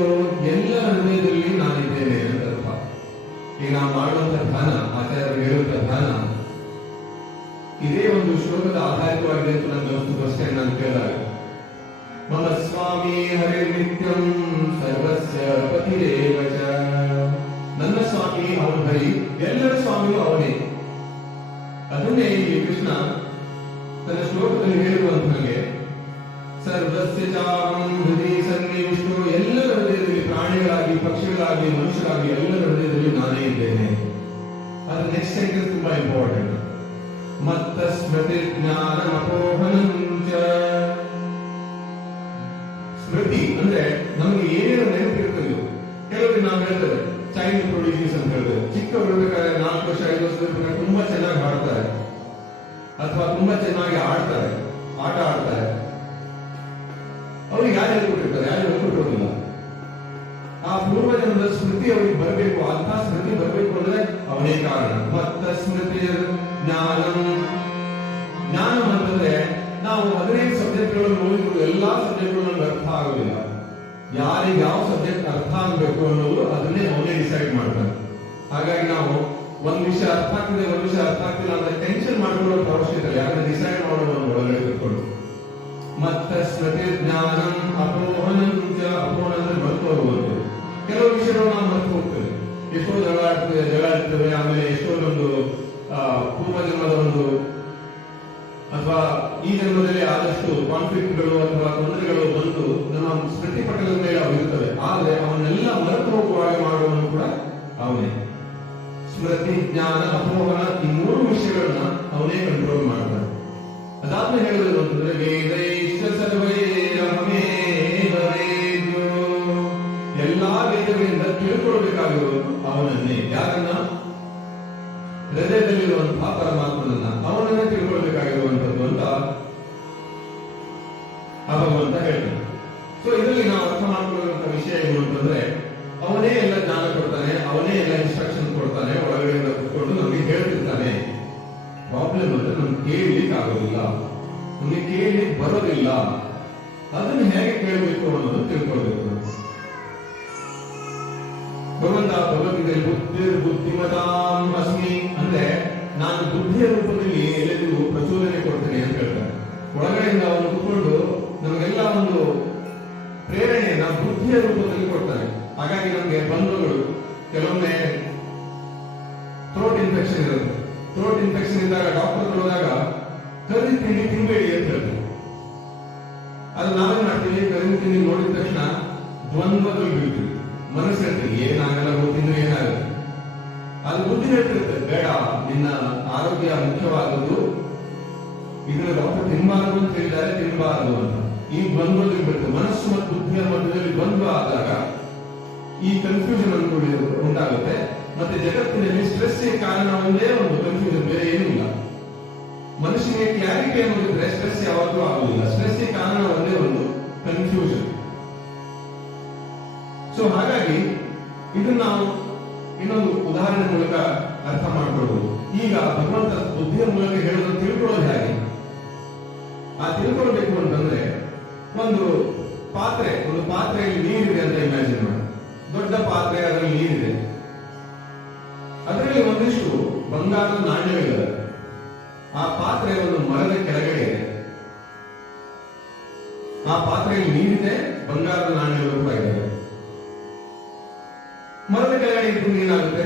ಎಲ್ಲ ಹೃದಯದಲ್ಲಿ ನಾನಿದ್ದೇನೆ ಅಂತ ಅರ್ಥ. ಈಗ ನಾವು ಮಾಡುವಂತಹ ಧ್ಯಾನ, ಆಚಾರ್ಯರು ಹೇಳುವಂತಹ ಧ್ಯಾನ ಇದೇ ಒಂದು ಶ್ಲೋಕದ ಆಧಾರಿತವಾಗಿದೆ ಅಂತ ನನಗೆ ಅನಿಸ್ತು ಅಷ್ಟೇ. ನಾನು ಕೇಳಿದಾಗ ಮಮ ಸ್ವಾಮಿ ಹರೇ ನಿತ್ಯಂ ಸರ್ವಸ್ಯ ಪತಿರೇವ ಚ, ನನ್ನ ಸ್ವಾಮಿ ಅವನ ಹರಿ, ಎಲ್ಲರ ಸ್ವಾಮಿಯೂ ಅವನೇ. ಅದನ್ನೇ ಇಲ್ಲಿ ಕೃಷ್ಣ ತನ್ನ ಶ್ಲೋಕದಲ್ಲಿ ಹೇಳುವಂತಹ ಸರ್ವಸ್ಯ ಚಾಹಂ ಹೃದಯ ಸನ್ನಿವಿಷ್ಟೋ, ಎಲ್ಲರ ಹೃದಯದಲ್ಲಿ, ಪ್ರಾಣಿಗಳಾಗಿ ಪಕ್ಷಿಗಳಾಗಿ ಮನುಷ್ಯರಾಗಿ ಎಲ್ಲರ ಹೃದಯದಲ್ಲಿ ನಾನೇ ಇದ್ದೇನೆ. ಅದು ನೆಕ್ಸ್ಟ್ ಸೆಂಟೆನ್ಸ್ ತುಂಬಾ ಇಂಪಾರ್ಟೆಂಟ್. ಮತ್ತ ಸ್ಮೃತಿ ಜ್ಞಾನಮಪೋಹನಂ ಚ. ಸ್ಮೃತಿ ಅಂದ್ರೆ ನಮಗೆ ಏನೇನು ನೆನಪಿರ್ತದೆಯೋ. ಕೆಲವರಿಗೆ ನಾವು ಹೇಳ್ತೇವೆ ಚೈಲ್ಡ್ ಪ್ರೊಡಿಜೀಸ್ ಅಂತ ಹೇಳ್ತೇವೆ. ಚಿಕ್ಕವರಿರ್ಬೇಕಾದ್ರೆ 4 ವರ್ಷ 5 ವರ್ಷದ ತುಂಬಾ ಚೆನ್ನಾಗಿ ಹಾಡ್ತಾರೆ ಅಥವಾ ತುಂಬಾ ಚೆನ್ನಾಗಿ ಆಡ್ತಾರೆ, ಆಟ ಆಡ್ತಾರೆ. ಅವ್ರಿಗೆ ಯಾರು ಹೇಳ್ಕೊಟ್ಟಿರ್ತಾರೆ? ಯಾರು ಹೇಳ್ಕೊಟ್ಟಿರೋದಿಲ್ಲ. ಆ ಪೂರ್ವಜನ್ಮದ ಸ್ಮೃತಿ ಅವ್ರಿಗೆ ಬರಬೇಕು. ಅಂತಹ ಸ್ಮೃತಿ ಬರಬೇಕು ಅಂದ್ರೆ ಅವನೇ ಕಾರಣ. ಮತ್ತ ಸ್ಮೃತಿ ಜ್ಞಾನಂ. ಜ್ಞಾನಂ ಅಂತಂದ್ರೆ ನಾವು 15 ಸಬ್ಜೆಕ್ಟ್ಗಳನ್ನು ಓದಿದ್ರು ಎಲ್ಲಾ ಸಬ್ಜೆಕ್ಟ್ಗಳು ನಮ್ಗೆ ಅರ್ಥ ಆಗೋದಿಲ್ಲ. ಯಾರಿಗೆ ಯಾವ ಸಬ್ಜೆಕ್ಟ್ ಅರ್ಥ ಆಗಬೇಕು ಅನ್ನೋದು ಅದನ್ನೇ ಅವನೇ ಡಿಸೈಡ್ ಮಾಡ್ತಾರೆ. ಹಾಗಾಗಿ ನಾವು ಒಂದ್ ವಿಷಯ ಅರ್ಥ ಆಗ್ತಿದೆ, ಒಂದ್ ವಿಷಯ ಅರ್ಥ ಆಗ್ತಿಲ್ಲ ಅಂತ ಟೆನ್ಷನ್ ಮಾಡ್ಕೊಳ್ಳೋ ಅವಶ್ಯಕತೆ ಇಲ್ಲ. ಯಾಕಂದ್ರೆ ಡಿಸೈಡ್ ಮಾಡೋದು ಒಳಗಡೆ ಕೂತ್ಕೊಂಡು. ಮತ್ತ ಸ್ಮೃತಿ ಜ್ಞಾನಂ ಅಪೋಹನಂ ಚ. ಅಪೋಹನ ಅಂದ್ರೆ ಮರೆತು ಹೋಗುವಂತೆ. ಕೆಲವು ವಿಷಯಗಳು ನಾವು ಮರೆತು ಹೋಗ್ತೇವೆ. ಎಷ್ಟೋ ಜಗಳ ಇರ್ತವೆ. ಆಮೇಲೆ ಎಷ್ಟೋ ಒಂದು ಪೂರ್ವಜನ್ಮದ ಒಂದು ಅಥವಾ ಈ ಜನ್ಮದಲ್ಲಿ ಆದಷ್ಟು ಕಾನ್ಫ್ಲಿಕ್ಟ್ಗಳು ಅಥವಾ ತೊಂದರೆಗಳು ಬಂದು ನಮ್ಮ ಸ್ಮೃತಿ ಪಟಲದ ಮೇಲೆ ಅವು ಇರ್ತವೆ. ಆದ್ರೆ ಅವನ್ನೆಲ್ಲ ಮರೆತು ಹೋಗುವ ಹಾಗೆ ಮಾಡುವನು ಕೂಡ ಅವನೇ. ಸ್ಮೃತಿ ಜ್ಞಾನ ಅಪೋಹನ ಈ 3 ವಿಷಯಗಳನ್ನ ಅವನೇ ಕಂಟ್ರೋಲ್ ಮಾಡ್ತಾನೆ. ಅದಾದ್ಮೇಲೆ ಹೇಳೋದು ಅಂತಂದ್ರೆ ವೇದೈಶ್ಚ ಸರ್ವೈರಹಮೇವ ವೇದ್ಯೋ, ಎಲ್ಲಾ ವೇದಗಳಿಂದ ತಿಳ್ಕೊಳ್ಬೇಕಾಗಿರೋದು ಅವನನ್ನೇ. ಯಾರನ್ನ? ಹೃದಯದಲ್ಲಿರುವಂತಹ ಪರಮಾತ್ಮನನ್ನ, ಅವನನ್ನೇ ತಿಳ್ಕೊಳ್ಬೇಕಾಗಿರುವಂತದ್ದು ಅಂತ ಭಗವಂತ ಹೇಳ್ತಾನೆ. ಸೊ ಇದರಲ್ಲಿ ನಾವು ಅರ್ಥ ಮಾಡ್ಕೊಳ್ಳುವಂತ ವಿಷಯ ಏನು ಅಂತಂದ್ರೆ, ಅವನೇ ಎಲ್ಲ ಜ್ಞಾನ ಕೊಡ್ತಾನೆ, ಅವನೇ ಎಲ್ಲ ಇನ್ಸ್ಟ್ರಕ್ಷನ್ ಕೊಡ್ತಾನೆ, ಒಳಗಡೆಯಿಂದ ಕುತ್ಕೊಂಡು ನಮಗೆ ಹೇಳ್ತಿರ್ತಾನೆ. ಪ್ರಾಬ್ಲಮ್ ಅಂದ್ರೆ ನಮ್ಗೆ ಕೇಳಲಿಕ್ಕೆ ಆಗೋದಿಲ್ಲ, ನಮ್ಗೆ ಕೇಳಲಿಕ್ಕೆ ಬರೋದಿಲ್ಲ. ಅದನ್ನು ಹೇಗೆ ಕೇಳಬೇಕು ಅನ್ನೋದು ತಿಳ್ಕೊಳ್ಬೇಕು. ಭಗವಂತ ಭಗವದ್ಗೀತೆಯಲ್ಲಿ ಬುದ್ಧಿಮತಾಂ ಅಸ್ಮಿ ಅಂದ್ರೆ ನಾನು ಬುದ್ಧಿಯ ರೂಪದಲ್ಲಿ ಎಲ್ಲರಿಗೂ ಪ್ರಚೋದನೆ ಕೊಡ್ತೇನೆ ಅಂತ ಹೇಳ್ತಾರೆ. ಒಳಗಡೆಯಿಂದ ಅವನು ಕುತ್ಕೊಂಡು ನಮಗೆಲ್ಲ ಒಂದು ಪ್ರೇರಣೆಯನ್ನ ಬುದ್ಧಿಯ ರೂಪದಲ್ಲಿ ಕೊಡ್ತಾನೆ. ಹಾಗಾಗಿ ನಮ್ಗೆ ಬಂಧುಗಳು ಕೆಲವೊಮ್ಮೆ ಥ್ರೋಟ್ ಇನ್ಫೆಕ್ಷನ್ ಇರುತ್ತೆ. ಥ್ರೋಟ್ ಇನ್ಫೆಕ್ಷನ್ ಇದ್ದಾಗ ಡಾಕ್ಟರ್ ಹೋದಾಗ ಕರಿ ತಿಂಡಿ ತಿನ್ಬೇಡಿ ಅಂತ ಹೇಳ್ತಾರೆ. ಅದು ನಾವೇನ್ ಮಾಡ್ತೀವಿ? ಕರಿ ತಿಂಡಿ ನೋಡಿದ ತಕ್ಷಣ ದ್ವಂದ್ವದಲ್ಲಿ ಬೀಳ್ತೀವಿ. ಮನಸ್ಸು ಹೇಳ್ತೀವಿ ಏನಾಗಲ್ಲ, ತಿಂದ್ರೆ ಏನಾಗುತ್ತೆ. ಅದು ಬುದ್ಧಿ ಹೇಳ್ತಿರುತ್ತೆ ಬೇಡ, ನಿನ್ನ ಆರೋಗ್ಯ ಮುಖ್ಯವಾದದ್ದು, ಇದನ್ನ ಡಾಕ್ಟರ್ ತಿನ್ಬಾರದು ಅಂತ ಹೇಳಿದ್ದಾರೆ, ತಿನ್ಬಾರದು ಅಂತ. ಈ ದ್ವಂದ್ವದಲ್ಲಿ ಬೀಳ್ತದೆ. ಮನಸ್ಸು ಮತ್ತು ಬುದ್ಧಿಯ ಮಧ್ಯದಲ್ಲಿ ದ್ವಂದ್ವ ಆದಾಗ ಈ ಕನ್ಫ್ಯೂಷನ್ ಉಂಟಾಗುತ್ತೆ. ಮತ್ತೆ ಜಗತ್ತಿನಲ್ಲಿ ಸ್ಟ್ರೆಸ್ ಕಾರಣ ಒಂದೇ ಒಂದು ಕನ್ಫ್ಯೂಷನ್, ಬೇರೆ ಏನೂ ಇಲ್ಲ. ಮನುಷ್ಯನಿಗೆ ಕ್ಲಾರಿಟಿ ಅನ್ನೋದಿದ್ರೆ ಸ್ಟ್ರೆಸ್ ಯಾವಾಗಲೂ ಆಗುದಿಲ್ಲ. ಸ್ಟ್ರೆಸ್ ಕಾರಣ ಒಂದೇ ಒಂದು ಕನ್ಫ್ಯೂಷನ್. ಸೊ ಹಾಗಾಗಿ ಇದನ್ನ ನಾವು ಇನ್ನೊಂದು ಉದಾಹರಣೆ ಮೂಲಕ ಅರ್ಥ ಮಾಡ್ಕೊಳ್ಬಹುದು. ಈಗ ಭಗವಂತ ಬುದ್ಧಿಯ ಮೂಲಕ ಹೇಳೋದನ್ನು ತಿಳ್ಕೊಳ್ಳೋದು ಹೇಗೆ? ಆ ತಿಳ್ಕೊಳ್ಬೇಕು ಅಂತಂದ್ರೆ ಒಂದು ಪಾತ್ರೆಯಲ್ಲಿ ನೀರಿದೆ ಅಂತ ಇಮ್ಯಾಜಿನ್ ಮಾಡಿ. ದೊಡ್ಡ ಪಾತ್ರೆ, ಅದರಲ್ಲಿ ನೀರಿದೆ. ಅದರಲ್ಲಿ ಒಂದಿಷ್ಟು ಬಂಗಾರದ ನಾಣ್ಯಗಳಿವೆ. ಆ ಪಾತ್ರೆ ಒಂದು ಮರದ ಕೆಳಗಡೆ ಇದೆ. ಆ ಪಾತ್ರೆಯಲ್ಲಿ ನೀರಿದೆ, ಬಂಗಾರದ ನಾಣ್ಯಗಳು ಕೂಡ ಇದ್ದಾವೆ. ಮರದ ಕೆಳಗಡೆ ಇದ್ದು ಏನಾಗುತ್ತೆ?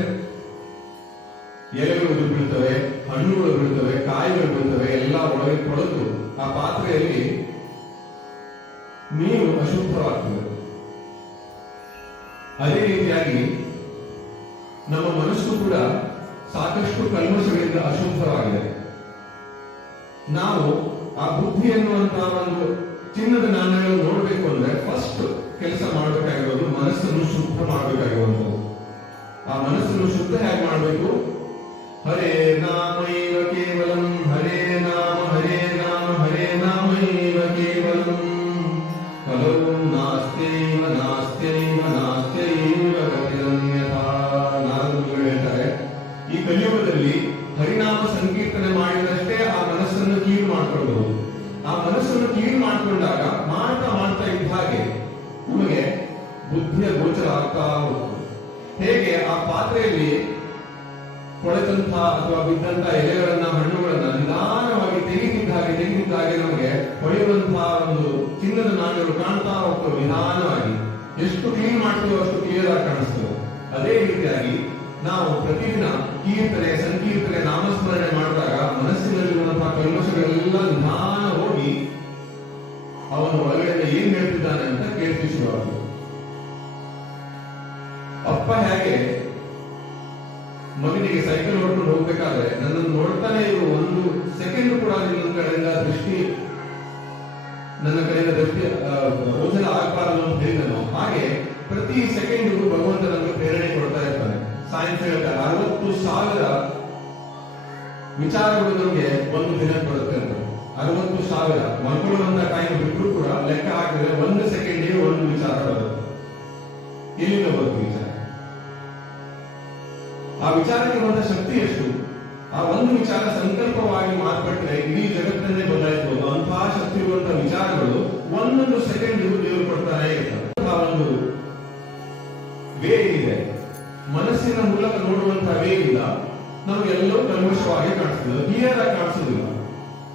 ಎಲೆಗಳು ಬೀಳ್ತವೆ, ಹಣ್ಣುಗಳು ಬೀಳ್ತವೆ, ಕಾಯಿಗಳು ಬೀಳ್ತವೆ, ಎಲ್ಲ ಒಳಗೆ ಕೊಳೆತು ಆ ಪಾತ್ರೆಯಲ್ಲಿ ನೀರು ಅಶುದ್ಧವಾಗ್ತದೆ. ಅದೇ ರೀತಿಯಾಗಿ ನಮ್ಮ ಮನಸ್ಸು ಕೂಡ ಸಾಕಷ್ಟು ಕಲ್ಮಶಗಳಿಂದ ಅಶುದ್ಧವಾಗಿದೆ. ನಾವು ಆ ಬುದ್ಧಿ ಎನ್ನುವಂತಹ ಒಂದು ಚಿನ್ನದ ನಾಣ್ಯಗಳು ನೋಡ್ಬೇಕು ಅಂದ್ರೆ ಫಸ್ಟ್ ಕೆಲಸ ಮಾಡಬೇಕಾಗಿರೋದು ಮನಸ್ಸನ್ನು ಶುದ್ಧ ಮಾಡಬೇಕಾಗಿರುವಂಥದ್ದು. ಆ ಮನಸ್ಸನ್ನು ಶುದ್ಧ ಹೇಗೆ ಮಾಡಬೇಕು? ಹರೇ ನಾಮೈವ ಕೇವಲಂ, ಹರೇ ನಾಮ ಹರೇ ನಾಮ ಹರೇ ನಾಮೈವ ಕೇವಲಂ, ಕಲೌ ನಾಸ್ತ್ಯೈವ ನಾಸ್ತ್ಯೈವ ನಾಸ್ತ್ಯೈವ ಗತಿರನ್ಯಥಾ. ನಾರದರು ಹೇಳ್ತಾರೆ, ಈ ಕಲಿಯುಗದಲ್ಲಿ ಹರಿನಾಮ ಸಂಕೀರ್ತನೆ ಮಾಡಿದಷ್ಟೇ ಆ ಮನಸ್ಸನ್ನು ಕೀಳು ಮಾಡ್ಕೊಳ್ಬಹುದು. ಆ ಮನಸ್ಸನ್ನು ಕೀಳು ಮಾಡಿಕೊಂಡಾಗ ಮಾಡ್ತಾ ಮಾಡ್ತಾ ಇದ್ದ ಹಾಗೆ ನಮಗೆ ಬುದ್ಧಿಯ ಗೋಚರ ಆಗ್ತಾ ಹೋಗ್ತದೆ. ಹೇಗೆ ಆ ಪಾತ್ರೆಯಲ್ಲಿ ಕೊಳೆತಂತಹ ಅಥವಾ ಬಿದ್ದಂತಹ ಎಲೆಗಳನ್ನ, ಹಣ್ಣುಗಳನ್ನ ನಿಧಾನವಾಗಿ ತೆಗೆದಿದ್ದ ಹಾಗೆ ನಮಗೆ ಹೊಳೆಯುವಂತಹ ಒಂದು ಚಿನ್ನದ ನಾಣ್ಯಗಳು ಕಾಣ್ತಾ ಹೋಗ್ತವೆ ನಿಧಾನವಾಗಿ. ಎಷ್ಟು ಕ್ಲೀನ್ ಮಾಡ್ತೀವೋ ಅಷ್ಟು ಕ್ಲಿಯರ್ ಆಗಿ ಕಾಣಿಸ್ತವೆ. ಅದೇ ರೀತಿಯಾಗಿ ನಾವು ಪ್ರತಿದಿನ ಕೀರ್ತನೆ, ಸಂಕೀರ್ತನೆ, ನಾಮಸ್ಮರಣೆ ಮಾಡಿದಾಗ ಮನಸ್ಸಿನಲ್ಲಿರುವಂತಹ ಕಲ್ಮಶಗಳೆಲ್ಲ ನಿಧಾನ ಹೋಗಿ ಅವನು ಒಳಗಡೆ ಏನ್ ಹೇಳ್ತಿದ್ದಾನೆ ಅಂತ ಕೇಳ್ತಿ ಶುರುವಾಗುವುದು. ಅಪ್ಪ ಹೇಗೆ ಮಗನಿಗೆ ಸೈಕಲ್ ಹೊಡ್ಕೊಂಡು ಹೋಗ್ಬೇಕಾದ್ರೆ ನನ್ನನ್ನು ನೋಡ್ತಾನೆ ಇರುವ ಒಂದು ಸೆಕೆಂಡ್ ಕೂಡ ನನ್ನ ಕಡೆಯಿಂದ ದೃಷ್ಟಿ ಓಜಲ ಆಗಬಾರದು ಅಂತ ಹೇಳಿದನು. ಹಾಗೆ ಪ್ರತಿ ಸೆಕೆಂಡ್ಗೂ ಭಗವಂತ ನಮಗೆ ಪ್ರೇರಣೆ ಕೊಡ್ತಾ ಇರ್ತಾನೆ. ಸೈನ್ಸ್ ಹೇಳ್ತಾರೆ 60,000 ವಿಚಾರಗಳು ನಮಗೆ ಒಂದು ದಿನಕ್ಕೆ ಬರುತ್ತೆ ಅಂತ. 60,000 ಮಲ್ಕೊಳ್ಳುವಂತ ಟೈಮ್ ಬಿಟ್ಟರು ಕೂಡ ಲೆಕ್ಕ ಹಾಕಿದ್ರೆ ಒಂದು ಸೆಕೆಂಡಿಗೆ ಒಂದು ವಿಚಾರ ಬರುತ್ತೆ. ಎಲ್ಲಿಂದ ಬರುತ್ತೆ ವಿಚಾರ? ಆ ವಿಚಾರಕ್ಕೆ ಬಂದ ಶಕ್ತಿ ಎಷ್ಟು? ಆ ಒಂದು ವಿಚಾರ ಸಂಕಲ್ಪವಾಗಿ ಮಾರ್ಪಟ್ಟರೆ ಇಡೀ ಜಗತ್ತನ್ನೇ ಬದಲಾಯಿಸಬಹುದು. ಅಂತಹ ಶಕ್ತಿ ಇರುವಂತಹ ವಿಚಾರಗಳು ಒಂದೊಂದು ಸೆಕೆಂಡ್ ದೇವರು ಕೊಡ್ತಾನೆ ಇರ್ತಾರೆ. ಆ ಒಂದು ವೇ ಇದೆ, ಮನಸ್ಸಿನ ಮೂಲಕ ನೋಡುವಂತಹ ವೇ ಇಲ್ಲ, ನಮಗೆಲ್ಲವೂ ಕಲ್ಮಶವಾಗಿ ಕಾಣಿಸ್ತದೆ, ಕ್ಲಿಯರ್ ಆಗಿ ಕಾಣಿಸೋದಿಲ್ಲ.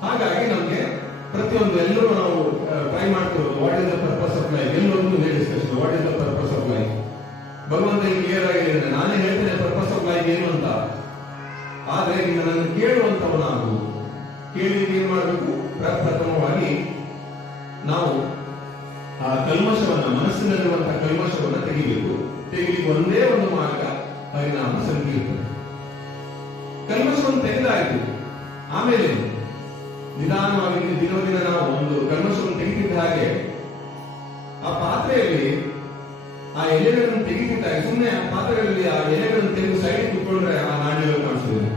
ಹಾಗಾಗಿ ನಮ್ಗೆ ಪ್ರತಿಯೊಂದು ಎಲ್ಲರೂ ನಾವು ಟ್ರೈ ಮಾಡ್ತಿರೋದು what is the purpose of life. ಎಲ್ಲೊಂದು discussion, what is the purpose of life. ಭಗವಂತ ಕ್ಲಿಯರ್ ಆಗಿದೆ, ನಾನೇ ಹೇಳ್ತೇನೆ ಪರ್ಪಸ್ ಆಫ್ ಲೈಫ್ ಏನು ಅಂತ. ಆದ್ರೆ ನೀನು ನನ್ನ ಕೇಳುವಂತವನಾಗು. ಕೇಳಿ ಏನ್ ಮಾಡಬೇಕು? ಪ್ರಪ್ರಥಮವಾಗಿ ನಾವು ಆ ಕಲ್ಮಶವನ್ನ, ಮನಸ್ಸಿನಲ್ಲಿರುವಂತಹ ಕಲ್ಮಶವನ್ನ ತೆಗಿಬೇಕು. ತೆಗಿಲಿಕ್ಕೆ ಒಂದೇ ಒಂದು ಮಾರ್ಗ ಹರಿನಾಮ ಸಂಕೀರ್ತನೆ. ಕಲ್ಮಶವನ್ನು ತೆಗೆದಾಯಿತು, ಆಮೇಲೆ ನಿಧಾನವಾಗಿ ದಿನ ನಾವು ಒಂದು ಕಲ್ಮಶವನ್ನು ತೆಗೆದಿದ್ದ ಹಾಗೆ ಆ ಪಾತ್ರೆಯಲ್ಲಿ ಆ ಎಲೆಗಳನ್ನು ತೆಗೆದಿದ್ದಾಗ ಸುಮ್ಮನೆ ಆ ಪಾತ್ರೆಗಳಲ್ಲಿ ಆ ಎಲೆಗಳನ್ನು ತೆಗೆದು ಸೈಡ್ ಕುತ್ಕೊಂಡ್ರೆ ಆ ನಾಣ್ಯಗಳು ಕಾಣಿಸೋದಿಲ್ಲ.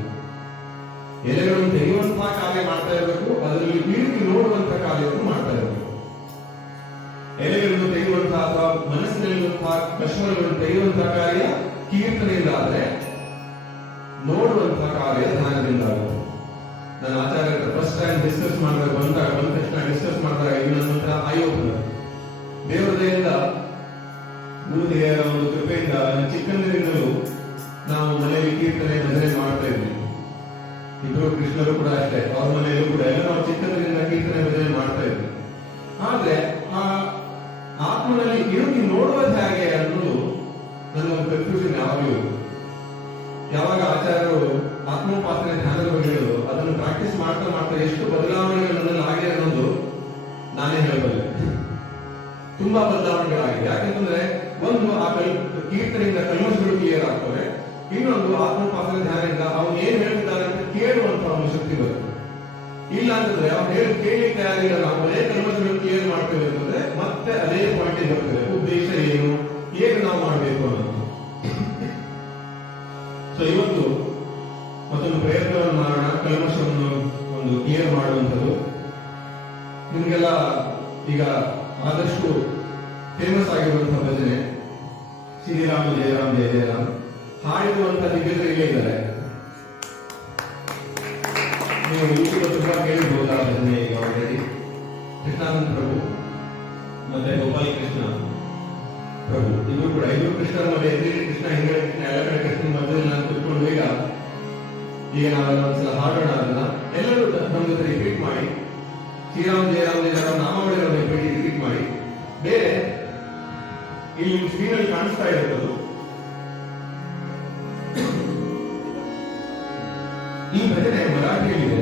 ಎಲೆಗಳನ್ನು ತೆಗೆಯುವಂತಹ ಕಾರ್ಯ ಮಾಡ್ತಾ ಇರಬೇಕು, ಅದರಲ್ಲಿ ಬೀಳಿಗೆ ನೋಡುವಂತಹ ಕಾರ್ಯವನ್ನು ಮಾಡ್ತಾ ಇರಬೇಕು. ಎಲೆಗಳನ್ನು ತೆಗೆಯುವಂತಹ ಅಥವಾ ಮನಸ್ಸಿನಲ್ಲಿರುವಂತಹ ಕಶ್ಮಲಗಳನ್ನು ತೆಗೆಯುವಂತಹ ಕಾರ್ಯ ಕೀರ್ತನೆಯಿಂದ ಆದ್ರೆ, ನೋಡುವಂತಹ ಕಾರ್ಯ ಧ್ಯಾನದಿಂದ ಆಗುತ್ತೆ. ನನ್ನ ಆಚಾರ್ಯ ಫಸ್ಟ್ ಟೈಮ್ ಡಿಸ್ಕಸ್ ಮಾಡಿದಾಗ ಬಂದ ತಕ್ಷಣ ಡಿಸ್ಕಸ್ ಮಾಡಿದಾಗ ಇದು ನನ್ನ ಹತ್ರ ಆಯೋಗ ದೇವರ ದಯೆಯಿಂದ, ಗುರುದೇವರ ಒಂದು ಕೃಪೆಯಿಂದ ಚಿಕ್ಕಂದಿನಿಂದಲೂ ನಾವು ಮನೆಯಲ್ಲಿ ಕೀರ್ತನೆ ಭಜನೆ ಮಾಡ್ತಾ ಇದ್ವಿ. ಇಬ್ಬರು ಕೃಷ್ಣರು ಕೂಡ ಅಷ್ಟೇ, ಅವ್ರ ಮನೆಯಲ್ಲೂ ಕೂಡ ಎಲ್ಲ ನಾವು ಚಿಕ್ಕಂದಿನಿಂದ ಕೀರ್ತನೆ ಭಜನೆ ಮಾಡ್ತಾ ಇದ್ವಿ. ಆದ್ರೆ ಆ ಆತ್ಮನಲ್ಲಿ ಇರುಗಿ ನೋಡುವುದು ಹೇಗೆ ಅನ್ನೋದು ನನಗೊಂದು ಕನ್ಫ್ಯೂಷನ್ ಯಾವಾಗಲೂ. ಯಾವಾಗ ಆಚಾರ್ಯರು ಆತ್ಮೋಪಾಸನೆ ಧ್ಯಾನದ ಬಗ್ಗೆ ಹೇಳೋದು, ಅದನ್ನು ಪ್ರಾಕ್ಟೀಸ್ ಮಾಡ್ತಾ ಮಾಡ್ತಾ ಎಷ್ಟು ಬದಲಾವಣೆಗಳು ನನ್ನಲ್ಲಿ ಆಗಿದೆ ಅನ್ನೋದು ನಾನೇ ಹೇಳಬಲ್ಲೆ. ತುಂಬಾ ಬದಲಾವಣೆಗಳಾಗಿದೆ. ಯಾಕೆಂತಂದ್ರೆ ಒಂದು ಆ ಕೀರ್ತನೆಯಿಂದ ಕಲ್ಮಶಗಳು ಕ್ಲಿಯರ್ ಆಗ್ತವೆ, ಇನ್ನೊಂದು ಆತ್ಮೋಪಾಸನೆ ಧ್ಯಾನದಿಂದ ಅವನು ಏನ್ ಹೇಳ್ತಿದ್ದಾನೆ ಅಂತ ಕೇಳುವಂತ ಒಂದು ಶಕ್ತಿ ಬರುತ್ತೆ. ಇಲ್ಲ ಅಂತಂದ್ರೆ ಅವ್ನು ಹೇಳಿ ಕೇಳಲಿಕ್ಕೆ ತಯಾರಿಲ್ಲ, ನಾವು ಅದೇ ಕಲ್ಮಶಗಳು ಕ್ಲಿಯರ್ ಮಾಡ್ತೇವೆ ಅಂತಂದ್ರೆ ಮತ್ತೆ ಅದೇ ಪಾಯಿಂಟ್ ಬರ್ತದೆ, ಉದ್ದೇಶ ಏನು, ಏನು ನಾವು ಮಾಡಬೇಕು ಅನ್ನೋದು. ಸೊ ಇವತ್ತು ಮತ್ತೊಂದು ಪ್ರಯತ್ನವನ್ನು ಮಾಡೋಣ, ಕಲ್ಮಶವನ್ನು ಒಂದು ಕ್ಲಿಯರ್ ಮಾಡುವಂಥದ್ದು. ನಿಮ್ಗೆಲ್ಲ ಈಗ ಆದಷ್ಟು ಫೇಮಸ್ ಆಗಿರುವಂತಹ ಭಜನೆ ಶ್ರೀರಾಮ ಜಯ ರಾಮ್ ಜಯ ಜಯ ರಾಮ್ ಹಾಡಿರುವಂತಹ ದಿಗ್ಗಜರು ಇಲ್ಲೇ ಇದ್ದಾರೆ. ನೀವು ಯೂಟ್ಯೂಬ್ ತುಂಬಾ ಕೇಳಿರ್ಬೋದು ಆ ಭಜನೆ ಈಗ ಆಲ್ರೆಡಿ. ಕೃಷ್ಣಾನಂದ ಪ್ರಭು ಮತ್ತೆ ಗೋಪಾಲಕೃಷ್ಣ ಪ್ರಭು ಇವರು ಕೂಡ ಇವರು ಕೃಷ್ಣರ ಮಧ್ಯೆ ಎದುರಿಗೆ ಕೃಷ್ಣ ಹಿಂಗಡೆ ಕೃಷ್ಣ ಎಲ್ಲ ಕಡೆ ಕೃಷ್ಣನ ಮಧ್ಯದಲ್ಲಿ ನಾನು ಕೂತ್ಕೊಂಡು ಈಗ ನಾವೆಲ್ಲ ಒಂದ್ಸಲ ಹಾಡೋಣ ಅದನ್ನ ಎಲ್ಲರೂ ನಮ್ಮ ಜೊತೆ ರಿಪೀಟ್ ಮಾಡಿ ಶ್ರೀರಾಮ್ ಜಯ ರಾಮ್ ಜಯ ರಾಮ್ ನಾಮಾವಳಿಗಳನ್ನು ರಿಪೀಟ್ ಮಾಡಿ. ಬೇರೆ ಇಲ್ಲಿ ಸ್ಕ್ರೀನ್ ಅಲ್ಲಿ ಕಾಣಿಸ್ತಾ ಇರೋದು ಈ ಭಜನೆ ಮರಾಠಿಯಲ್ಲಿದೆ.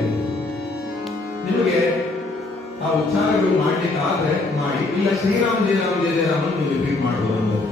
ನಿಮಗೆ ಆ ಉಚ್ಚಾರಗಳು ಮಾಡ್ಲಿಕ್ಕೆ ಆದ್ರೆ ಮಾಡಿ, ಇಲ್ಲ ಶ್ರೀರಾಮ್ ಜಯ ರಾಮ್ ಜಯ ಜಯ ರಾಮ್ ನೀವು ರಿಪೀಟ್ ಮಾಡಬಹುದು ಅನ್ನೋದು.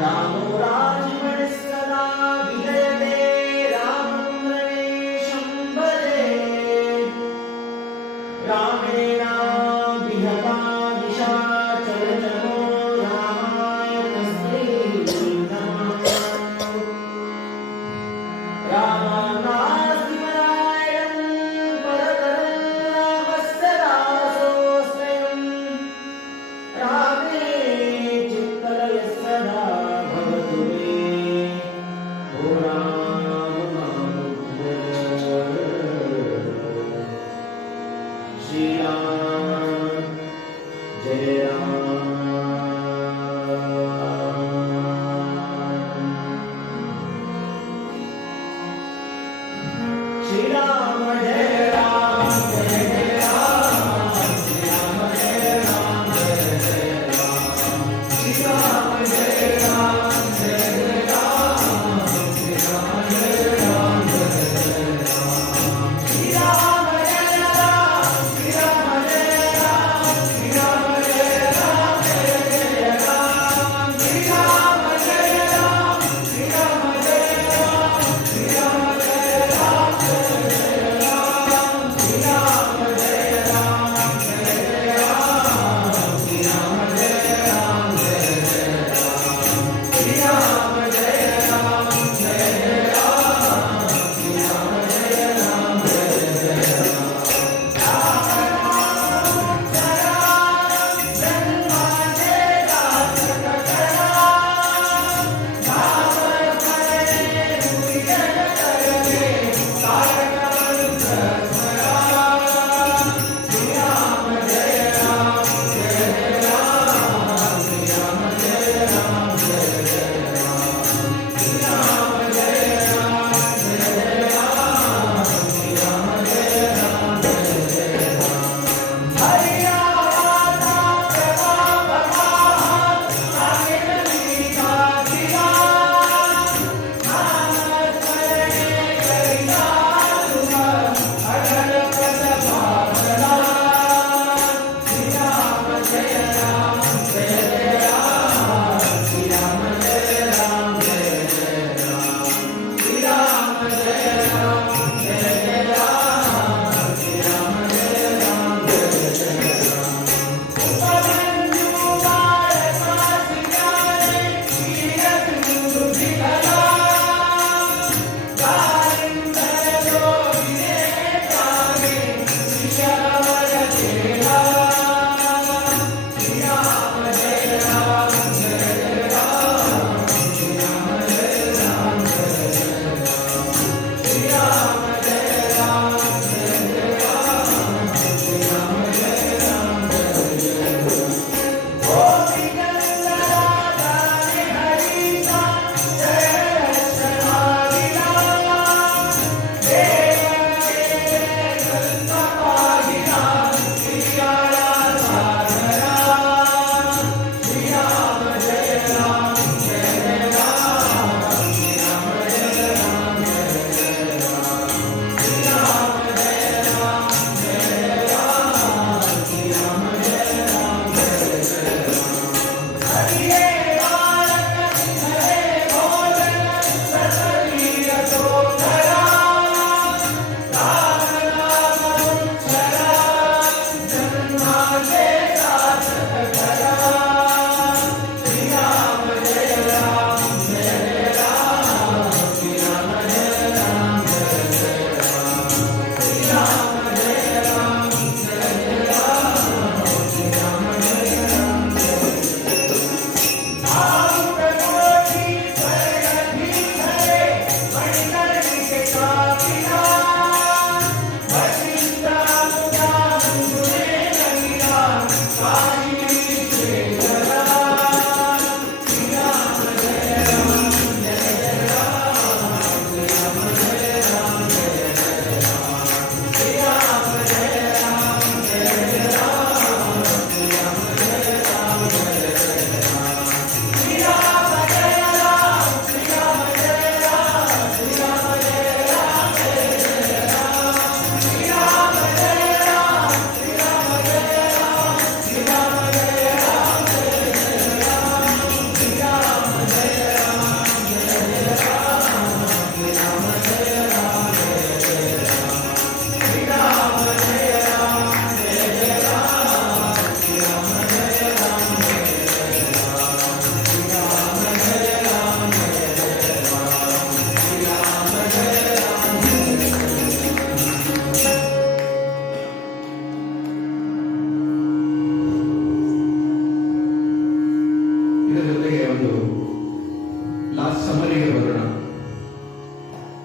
रामो राजमणि सदा विजयते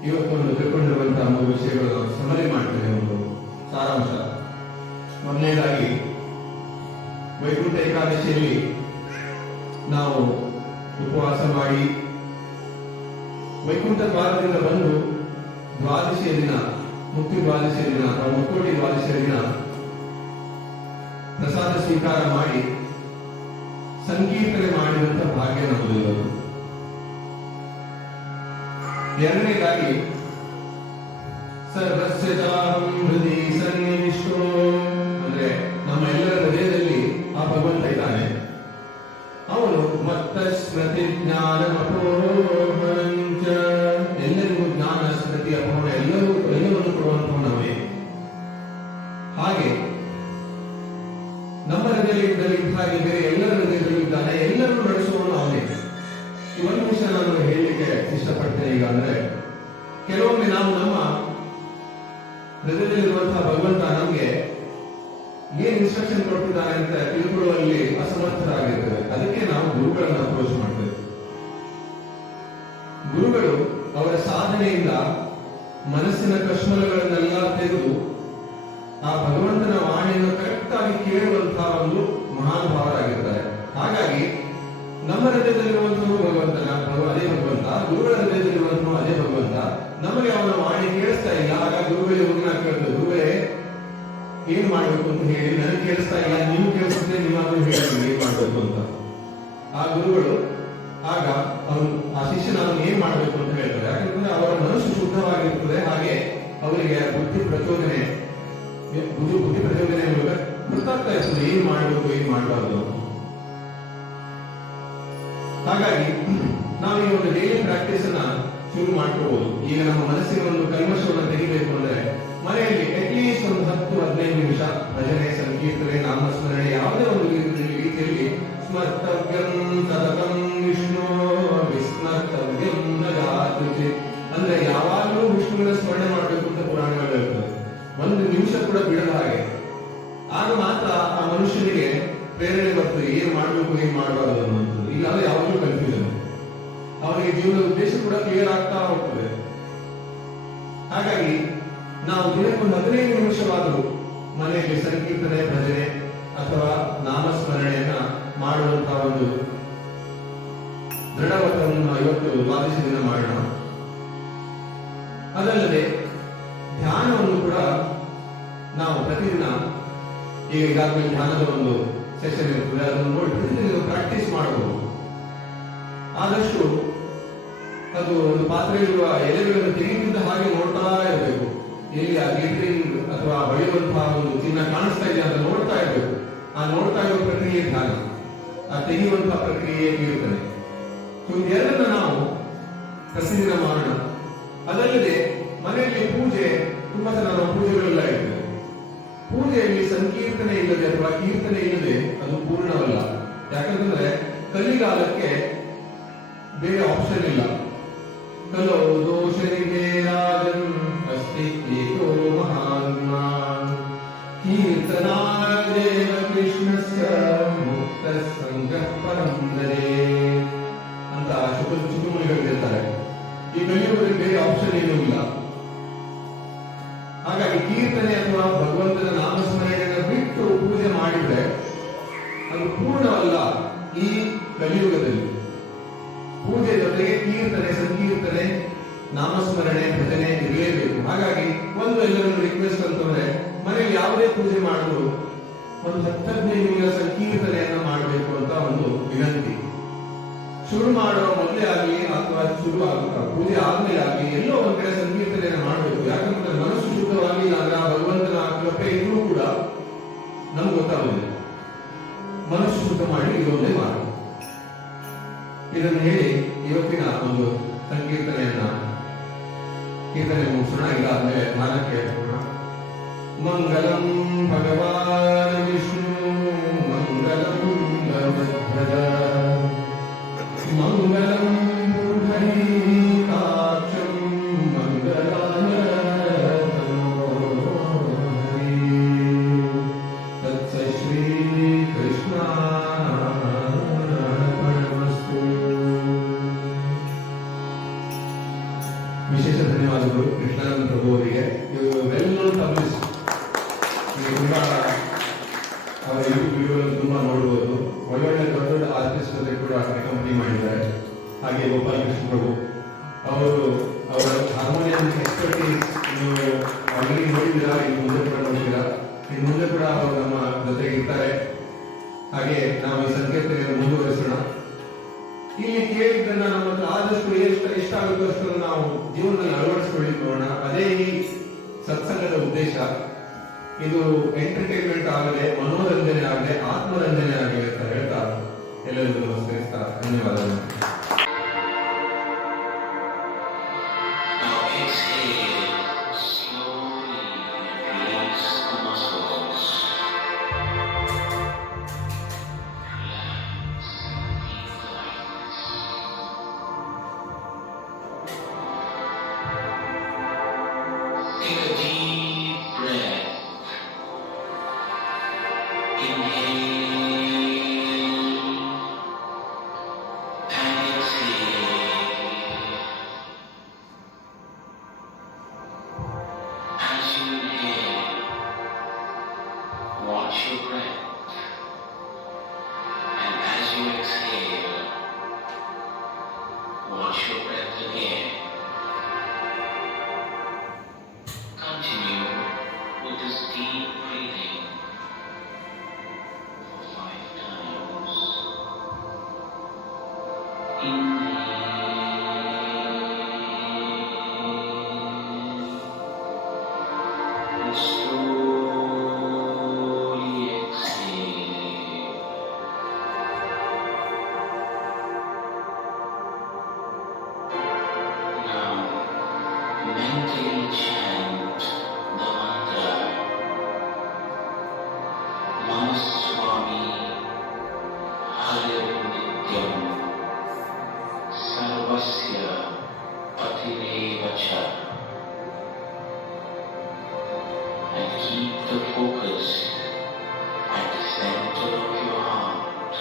ಇವತ್ತು ಒಂದು ತಿಳ್ಕೊಂಡಿರುವಂತಹ 3 ವಿಷಯಗಳು ನಾವು ಸಮರಿ ಮಾಡ್ತೇವೆ. ಒಂದು ಸಾರಾಂಶ. ಮೊದಲನೇದಾಗಿ, ವೈಕುಂಠ ಏಕಾದಶಿಯಲ್ಲಿ ನಾವು ಉಪವಾಸ ಮಾಡಿ ವೈಕುಂಠ ದ್ವಾರದಿಂದ ಬಂದು ದ್ವಾದಶಿಯ ದಿನ, ಮುಕ್ತಿ ದ್ವಾದಶಿಯ ದಿನ ಅಥವಾ ಮುಕ್ಕೋಟಿ ದ್ವಾದಶಿಯ ದಿನ ಪ್ರಸಾದ ಸ್ವೀಕಾರ ಮಾಡಿ ಸಂಕೀರ್ತನೆ ಮಾಡಿದಂತ ಭಾಗ್ಯ ನಮ್ಮದು ಇರೋದು. ಎರಡನೇದಾಗಿ, ಸರ್ವಸ್ಯ ಚಾಹಂ ಹೃದಿ ಸನ್ನಿವಿಷ್ಟೋ, ಅಂದ್ರೆ ನಮ್ಮ ಎಲ್ಲರ ಹೃದಯದಲ್ಲಿ ಆ ಭಗವಂತ ಇದ್ದಾನೆ. ಅವನು ಮತ್ತ ಸ್ಮೃತಿ ಜ್ಞಾನ ಅಪೋಹಂಚ, ಎಲ್ಲರಿಗೂ ಜ್ಞಾನ ಸ್ಮೃತಿ ಅಪೋಹ ಎಲ್ಲವನ್ನು ಕೊಡುವಂತವನವೇ. ಹಾಗೆ ನಮ್ಮ ಹೃದಯದಲ್ಲಿ ಹಾಗೆ ಬೇರೆ ಎಲ್ಲರ ಹೃದಯದಲ್ಲೂ ಇದ್ದಾನೆ, ಎಲ್ಲರನ್ನು ನಡೆಸುವವನು ಅವನೇ. ಈ ಒಂದು ವಿಷಯ ನಾನು ಹೇಳಲಿಕ್ಕೆ ಇಷ್ಟಪಡ್ತೇನೆ. ಈಗ ಅಂದ್ರೆ ಕೆಲವೊಮ್ಮೆ ನಾವು ನಮ್ಮ ಹೃದಯದಲ್ಲಿರುವಂತಹ ಭಗವಂತ ನಮ್ಗೆ ಏನ್ ಇನ್ಸ್ಟ್ರಕ್ಷನ್ ಕೊಡ್ತಿದ್ದಾನೆ ಅಂತ ತಿಳ್ಕೊಳ್ಳುವಲ್ಲಿ ಅಸಮರ್ಥರಾಗಿರ್ತೇವೆ. ಅದಕ್ಕೆ ನಾವು ಗುರುಗಳನ್ನು ಅಪ್ರೋಚ್ ಮಾಡ್ತೇವೆ. ಗುರುಗಳು ಅವರ ಸಾಧನೆಯಿಂದ ಮನಸ್ಸಿನ ಕಶ್ಮಲಗಳನ್ನೆಲ್ಲ ತೆಗೆದು ಆ ಭಗವಂತನ ವಾಣಿಯನ್ನು ಕರೆಕ್ಟ್ ಆಗಿ ಕೇಳುವಂತಹ ಒಂದು ಮಹಾನುಭಾವರಾಗಿರ್ತಾರೆ. ಹಾಗಾಗಿ ನಮ್ಮ ಹೃದಯದಲ್ಲಿರುವಂತಹ ಭಗವಂತನ ಅದೇ ಭಗವಂತ, ಗುರುಗಳ ಹೃದಯದಲ್ಲಿರುವಂತಹ ಅದೇ ಭಗವಂತ. ನಮಗೆ ಅವನ ವಾಣಿ ಕೇಳಿಸ್ತಾ ಇಲ್ಲ. ಹಾಗಾಗಿ ಗುರುಗಳಿಗೆ ಹೋಗಿ ನಾವು ಕೇಳ್ತೇವೆ, ಗುರುಗಳೇ ಏನ್ ಮಾಡ್ಬೇಕು ಅಂತ ಹೇಳಿ, ನನಗೆ ಕೇಳಿಸ್ತಾ ಇಲ್ಲ, ನೀವು ಕೇಳಿಸುತ್ತೆ, ನೀವಾದ್ರೂ ಹೇಳಿ ಏನ್ ಮಾಡ್ಬೇಕು ಅಂತ. ಆ ಗುರುಗಳು ಆಗ ಅವನು ಆ ಶಿಷ್ಯನ ಅವನು ಏನ್ ಮಾಡ್ಬೇಕು ಅಂತ ಹೇಳ್ತಾರೆ. ಯಾಕಂದ್ರೆ ಅವರ ಮನಸ್ಸು ಶುದ್ಧವಾಗಿರ್ತದೆ. ಹಾಗೆ ಅವರಿಗೆ ಬುದ್ಧಿ ಪ್ರಚೋದನೆ ಮೂಲಕ ಗೊತ್ತಾಗ್ತಾ ಇರ್ತದೆ ಏನ್ ಮಾಡ್ಬೇಕು ಏನ್ ಮಾಡಬಾರ್ದು. ಹಾಗಾಗಿ ನಾವು ಈ ಒಂದು ಡೈಲಿ ಪ್ರಾಕ್ಟೀಸ್ ಅನ್ನ ಶುರು ಮಾಡ್ಕೋಬಹುದು. ಈಗ ನಮ್ಮ ಮನಸ್ಸಿನ ಒಂದು ಕಲ್ಮಶವನ್ನು ತೆಗಿಬೇಕು ಅಂದ್ರೆ ಮನೆಯಲ್ಲಿ ಅಟ್ಲೀಸ್ಟ್ ಒಂದು 10-15 ನಿಮಿಷ ಭಜನೆ, ಸಂಕೀರ್ತನೆ, ನಾಮಸ್ಮರಣೆ ಯಾವುದೇ ಒಂದು ರೀತಿಯಲ್ಲಿ ಸ್ಮರ್ತವ್ಯಂ ಸತತಂ ವಿಷ್ಣು ವಿಸ್ಮರ್ತವ್ಯಂ ನಜಾತುಚಿ, ಅಂದ್ರೆ ಯಾವಾಗಲೂ ವಿಷ್ಣುವಿನ ಸ್ಮರಣೆ ಮಾಡಬೇಕು ಅಂತ ಪುರಾಣಗಳು ಹೇಳ್ತದೆ. 1 ನಿಮಿಷ ಕೂಡ ಬಿಡದ ಹಾಗೆ. ಆಗ ಮಾತ್ರ ಆ ಮನುಷ್ಯನಿಗೆ ಪ್ರೇರಣೆ ಬರ್ತದೆ ಏನ್ ಮಾಡ್ಬೇಕು ಏನ್ ಮಾಡಬಾರದು ಅನ್ನುವಂಥದ್ದು. ಇಲ್ಲಾಂದ್ರೆ ಯಾವಾಗಲೂ ಕನ್ಫ್ಯೂಷನ್. ಅವನಿಗೆ ಜೀವನದ ಉದ್ದೇಶ ಕೂಡ ಕ್ಲಿಯರ್ ಆಗ್ತಾ ಹೋಗ್ತದೆ. ಹಾಗಾಗಿ ನಾವು ದಿನಕ್ಕೆ 15 ನಿಮಿಷವಾದರೂ ಮನೆಯಲ್ಲಿ ಸಂಕೀರ್ತನೆ, ಭಜನೆ ಅಥವಾ ನಾಮಸ್ಮರಣೆಯನ್ನ ಮಾಡುವಂತಹ ಒಂದು ದೃಢವತವನ್ನು ಇವತ್ತು ದ್ವಾದಶಿ ದಿನ ಮಾಡೋಣ. ಅದಲ್ಲದೆ ಧ್ಯಾನವನ್ನು ಕೂಡ ನಾವು ಪ್ರತಿದಿನ, ಈಗ ಈಗಾಗಲೇ ಧ್ಯಾನದ ಒಂದು ಸೆಷನ್ ಇರ್ತದೆ, ಅದನ್ನು ನೋಡಿ ಪ್ರತಿದಿನ ಪ್ರಾಕ್ಟೀಸ್ ಮಾಡಬಹುದು. ಆದಷ್ಟು ಅದು ಒಂದು ಪಾತ್ರೆಯಲ್ಲಿರುವ ಎಲೆಗಳನ್ನು ತೆಗೆದಿದ್ದ ಹಾಗೆ ನೋಡ್ತಾ ಇರಬೇಕು. ಎಲ್ಲಿ ಆ ಗ್ಲಿಟರಿಂಗ್ ಅಥವಾ ಹೊಳೆಯುವಂತಹ ಒಂದು ಚಿನ್ನ ಕಾಣಿಸ್ತಾ ಇದೆ ಅಂತ ನೋಡ್ತಾ ಇರಬೇಕು. ಆ ನೋಡ್ತಾ ಇರುವ ಪ್ರಕ್ರಿಯೆ ಧ್ಯಾನ, ಆ ತೆಗೆಯುವಂತಹ ಪ್ರಕ್ರಿಯೆ ಕೀರ್ತನೆ. ಇದೆಲ್ಲನ್ನ ನಾವು ಪ್ರತಿದಿನ ಮಾಡೋಣ. ಅದಲ್ಲದೆ ಮನೆಯಲ್ಲಿ ಪೂಜೆ, ತುಂಬಾ ಜನ ನಾವು ಪೂಜೆಗಳೆಲ್ಲ ಇರ್ತದೆ. ಪೂಜೆಯಲ್ಲಿ ಸಂಕೀರ್ತನೆ ಇಲ್ಲದೆ ಅಥವಾ ಕೀರ್ತನೆ ಇಲ್ಲದೆ ಅದು ಪೂರ್ಣವಲ್ಲ. ಯಾಕಂತಂದ್ರೆ ಕಲಿಗಾಲಕ್ಕೆ ಬೇರೆ ಆಪ್ಷನ್ ಇಲ್ಲ. ಕಲೋ ದೋಷನಿಗೆ ರಾಜನ್ ಅಸ್ತಿತ್ವ ಮಹಾತ್ಮ ಕೀರ್ತನಾಯ ದೇವ ಕೃಷ್ಣಸ್ಯ ಮುಕ್ತ ಸಂಗ್ರಹ ಪರಂದರೆ ಅಂತ ಶುಕುಮುನಿಗಳು ಹೇಳ್ತಾರೆ. ಈ ಕಲಿಯುಗದಲ್ಲಿ ಬೇರೆ ಆಪ್ಷನ್ ಏನೂ ಇಲ್ಲ. ಹಾಗಾಗಿ ಕೀರ್ತನೆ ಅಥವಾ ಭಗವಂತನ ನಾಮಸ್ಮರಣೆಯನ್ನು ಬಿಟ್ಟು ಪೂಜೆ ಮಾಡಿದ್ರೆ ಅದು ಪೂರ್ಣವಲ್ಲ. ಈ ಕಲಿಯುಗದಲ್ಲಿ ಪೂಜೆ ಜೊತೆಗೆ ಕೀರ್ತನೆ, ಸಂಕೀರ್ತನೆ, ನಾಮಸ್ಮರಣೆ, ಭಜನೆ ಇರಲೇಬೇಕು. ಹಾಗಾಗಿ ಎಲ್ಲರನ್ನು ರಿಕ್ವೆಸ್ಟ್ ಅಂತಂದ್ರೆ ಮನೆಯಲ್ಲಿ ಯಾವುದೇ ಪೂಜೆ ಮಾಡಲು ಒಂದು 10-15 ನಿಮಿಷ ಸಂಕೀರ್ತನೆಯನ್ನ ಮಾಡಬೇಕು ಅಂತ ಒಂದು ವಿನಂತಿ. ಶುರು ಮಾಡುವ ಮೊದಲೇ ಆಗಲಿ ಅಥವಾ ಪೂಜೆ ಆದ್ಮೇಲೆ ಆಗಲಿ ಎಲ್ಲೋ ಒಂದ್ ಕಡೆ ಸಂಕೀರ್ತನೆಯನ್ನು ಮಾಡಬೇಕು. ಯಾಕಂದ್ರೆ ಮನಸ್ಸು ಶುದ್ಧವಾಗಿಲ್ಲ ಅಂದ್ರೆ ಆ ಭಗವಂತನ ಕೃಪೆ ಇದ್ರೂ ಕೂಡ ನಮ್ಗೆ ಗೊತ್ತಾಗುದಿಲ್ಲ. ಮನಸ್ಸು ಶುದ್ಧ ಮಾಡಿ ಇದೊಂದೇ ಮಾಡು. ಇದನ್ನು ಹೇಳಿ ಇವತ್ತಿನ ಒಂದು ಕೀರ್ತನೆ ಮುಗಿಸೋಣ. ಇದಾದ್ಮೇಲೆ ಧ್ಯಾನಕ್ಕೆ ಹೋಗೋಣ. ಮಂಗಲಂ ಭಗವಾನ್ ವಿಷ್ಣು ಮಂಗಲಂ ಗರುಡಧ್ವಜ ಮಂಗಲಂ ಪುಂಡರೀಕಾಕ್ಷಂ ಮಂಗಲಾಯ ತನೋಹರಿ ತತ್ಸ ಶ್ರೀ ಕೃಷ್ಣಾರ್ಪಣಮಸ್ತು. ವಿಶೇಷ ಧನ್ಯವಾದಗಳು ಕೃಷ್ಣಾನಂದ ಪ್ರಭು ಅವರಿಗೆ. ವೆಲ್ ನೋನ್ ಪಬ್ಲಿಸ್ಟ್, ತುಂಬ ಅವರ ಯೂಟ್ಯೂಬ್ ವಿಡಿಯೋ ತುಂಬ ನೋಡ್ಬೋದು. ಒಳ್ಳೊಳ್ಳೆ ದೊಡ್ಡ ದೊಡ್ಡ ಆರ್ಟಿಸ್ಟ್ ಜೊತೆ ಕೂಡ ಕಂಪನಿ ಮಾಡಿದ್ದಾರೆ. ಹಾಗೆ ಗೋಪಾಲಕೃಷ್ಣ ಪ್ರಭು ಅವರು ಅವರ ಹಾರ್ಮೋನಿಯಂ ಎಕ್ಸ್ಪರ್ಟೀಸ್ ನೀವು ಆಲ್ರೆಡಿ ನೋಡಿದ್ದೀರಾ, ಇನ್ನು ಮುಂದೆ ಕೂಡ ನೋಡ್ತೀರಾ. ಇನ್ನು ಮುಂದೆ ಕೂಡ ಅವರು ನಮ್ಮ ಜೊತೆಗೆ ಇರ್ತಾರೆ. ಹಾಗೆ ನಾವು ಈ ಸಂಕೇತವನ್ನು ಮುಂದುವರಿಸೋಣ. ಇಲ್ಲಿ ಕೇಳಿದ್ದನ್ನ ನಮ್ಮ ಹತ್ರ ಆದಷ್ಟು ಎಷ್ಟಾಗುತ್ತೋ ಅಷ್ಟನ್ನು ನಾವು ಜೀವನದಲ್ಲಿ ಅಳವಡಿಸಿಕೊಳ್ಳೋಣ. ಅದೇ ಈ ಸತ್ಸಂಗದ ಉದ್ದೇಶ. ಇದು ಎಂಟರ್ಟೈನ್ಮೆಂಟ್ ಆಗದೆ, ಮನೋರಂಜನೆ ಆಗದೆ, ಆತ್ಮರಂಜನೆ ಆಗಲಿ ಅಂತ ಹೇಳ್ತಾ ಎಲ್ಲರಿಗೂ ನಮಸ್ಕರಿಸ್ತಾ ಧನ್ಯವಾದಗಳು. Watch your breath, and as you exhale, watch your breath again. Continue with this deep breathing for 5 times. Inhale and slowly exhale. Now, mentally chant the mantra Manaswami Harir Nityam Sarvasya Patirevacha, and keep the focus at the center of your heart.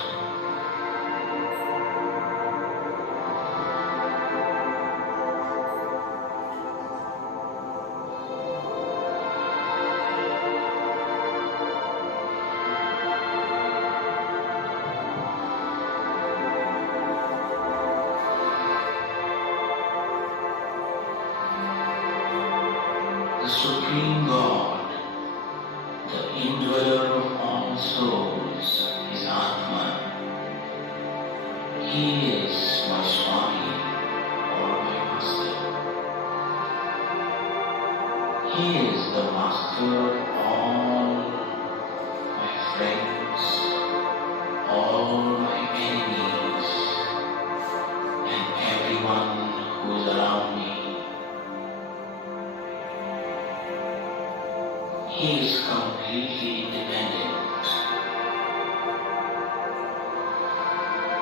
The Supreme God, the indweller of all souls, is Atman. He is my Swami, or my Master. He is the Master of all my friends, all my enemies, and everyone who is around me. He is completely independent.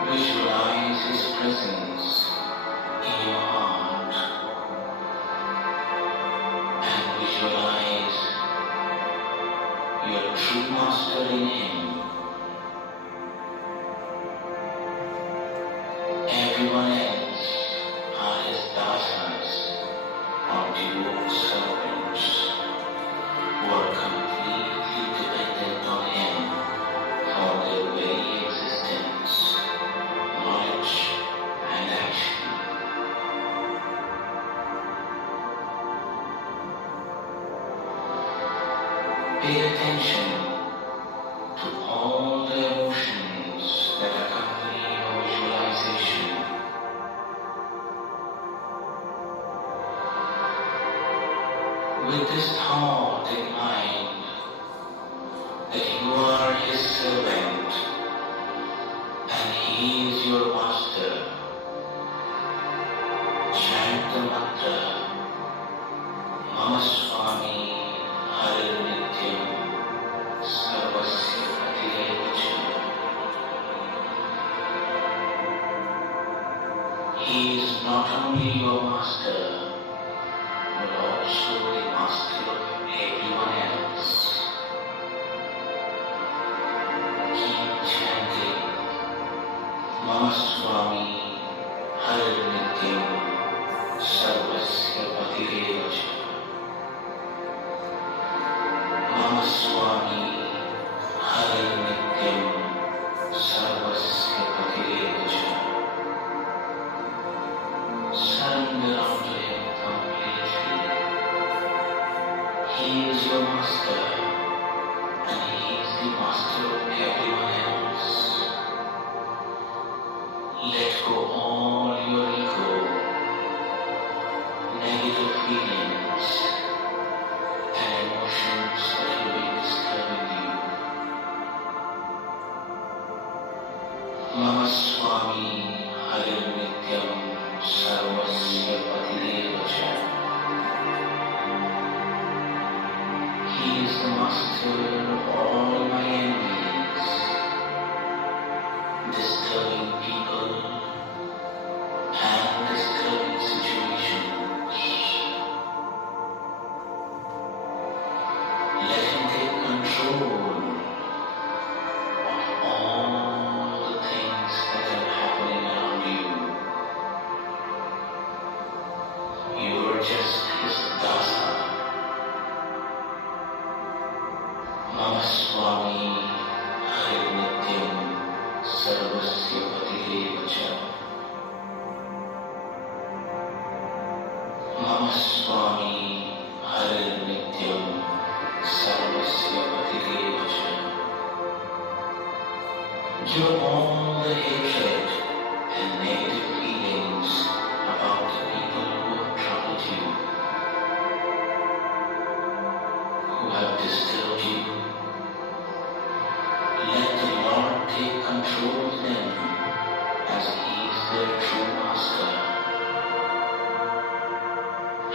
Visualize His presence in your heart and visualize your true Master in Him. Everyone else are His dasas or devout servants who are completely dependent on Him for their very existence, knowledge, and action. Pay attention to all the emotions that accompany your visualization. With this thought in mind that you are His servant and He is your Master, chant the mantra Manaswami Harir Nityam Sarvasya Patirevacha. He is not only your Master, but also the Master of everyone else. Keep chanting Manaswami Harir Nityam Sarvasya Patirevacha. He is your master, and He is the master of everyone else. Let go all your ego, negative feelings, and emotions that have been disturbing you. Mama Swami Harim Nityam Sarvasya Patideva Cha. He is the master of all my enemies, disturbing people and disturbing situations. Let Him take control of all the things that are happening around you. You are just His dasa. Mama Swami Harim Nityam Sarvasya Patideva Cha. Mama Swami Harir Nityam Sarvasya Patideva Cha. Your all the hatred and negative feelings about the people who have troubled you, who have disturbed you, let the Lord take control of them as He is their true master.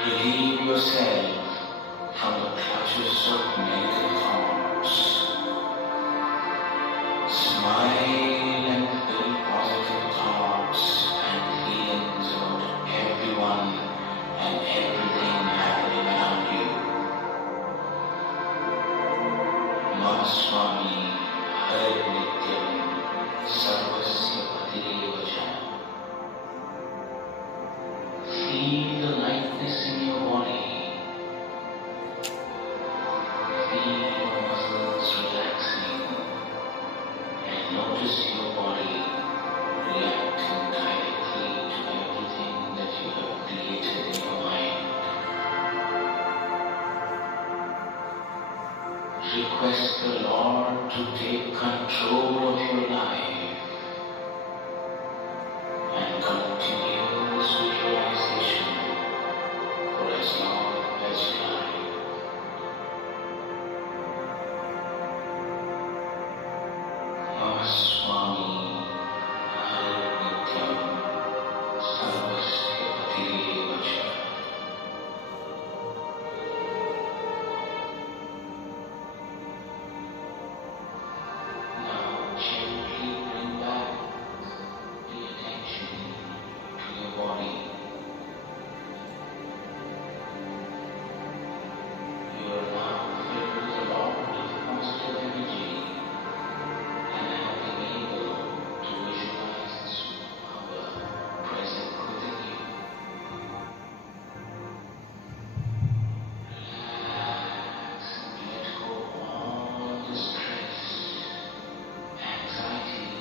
Relieve yourself from the clutches of negative thoughts. Smile and feel positive thoughts and feelings about everyone and everything happening around you. Mama Swami Harir Nityam Sarvasya Patideva Cha. Feel the lightness in your body. Feel your muscles relaxing and notice your body reacting directly to everything that you have created in your mind. Request the Lord to take control of your life.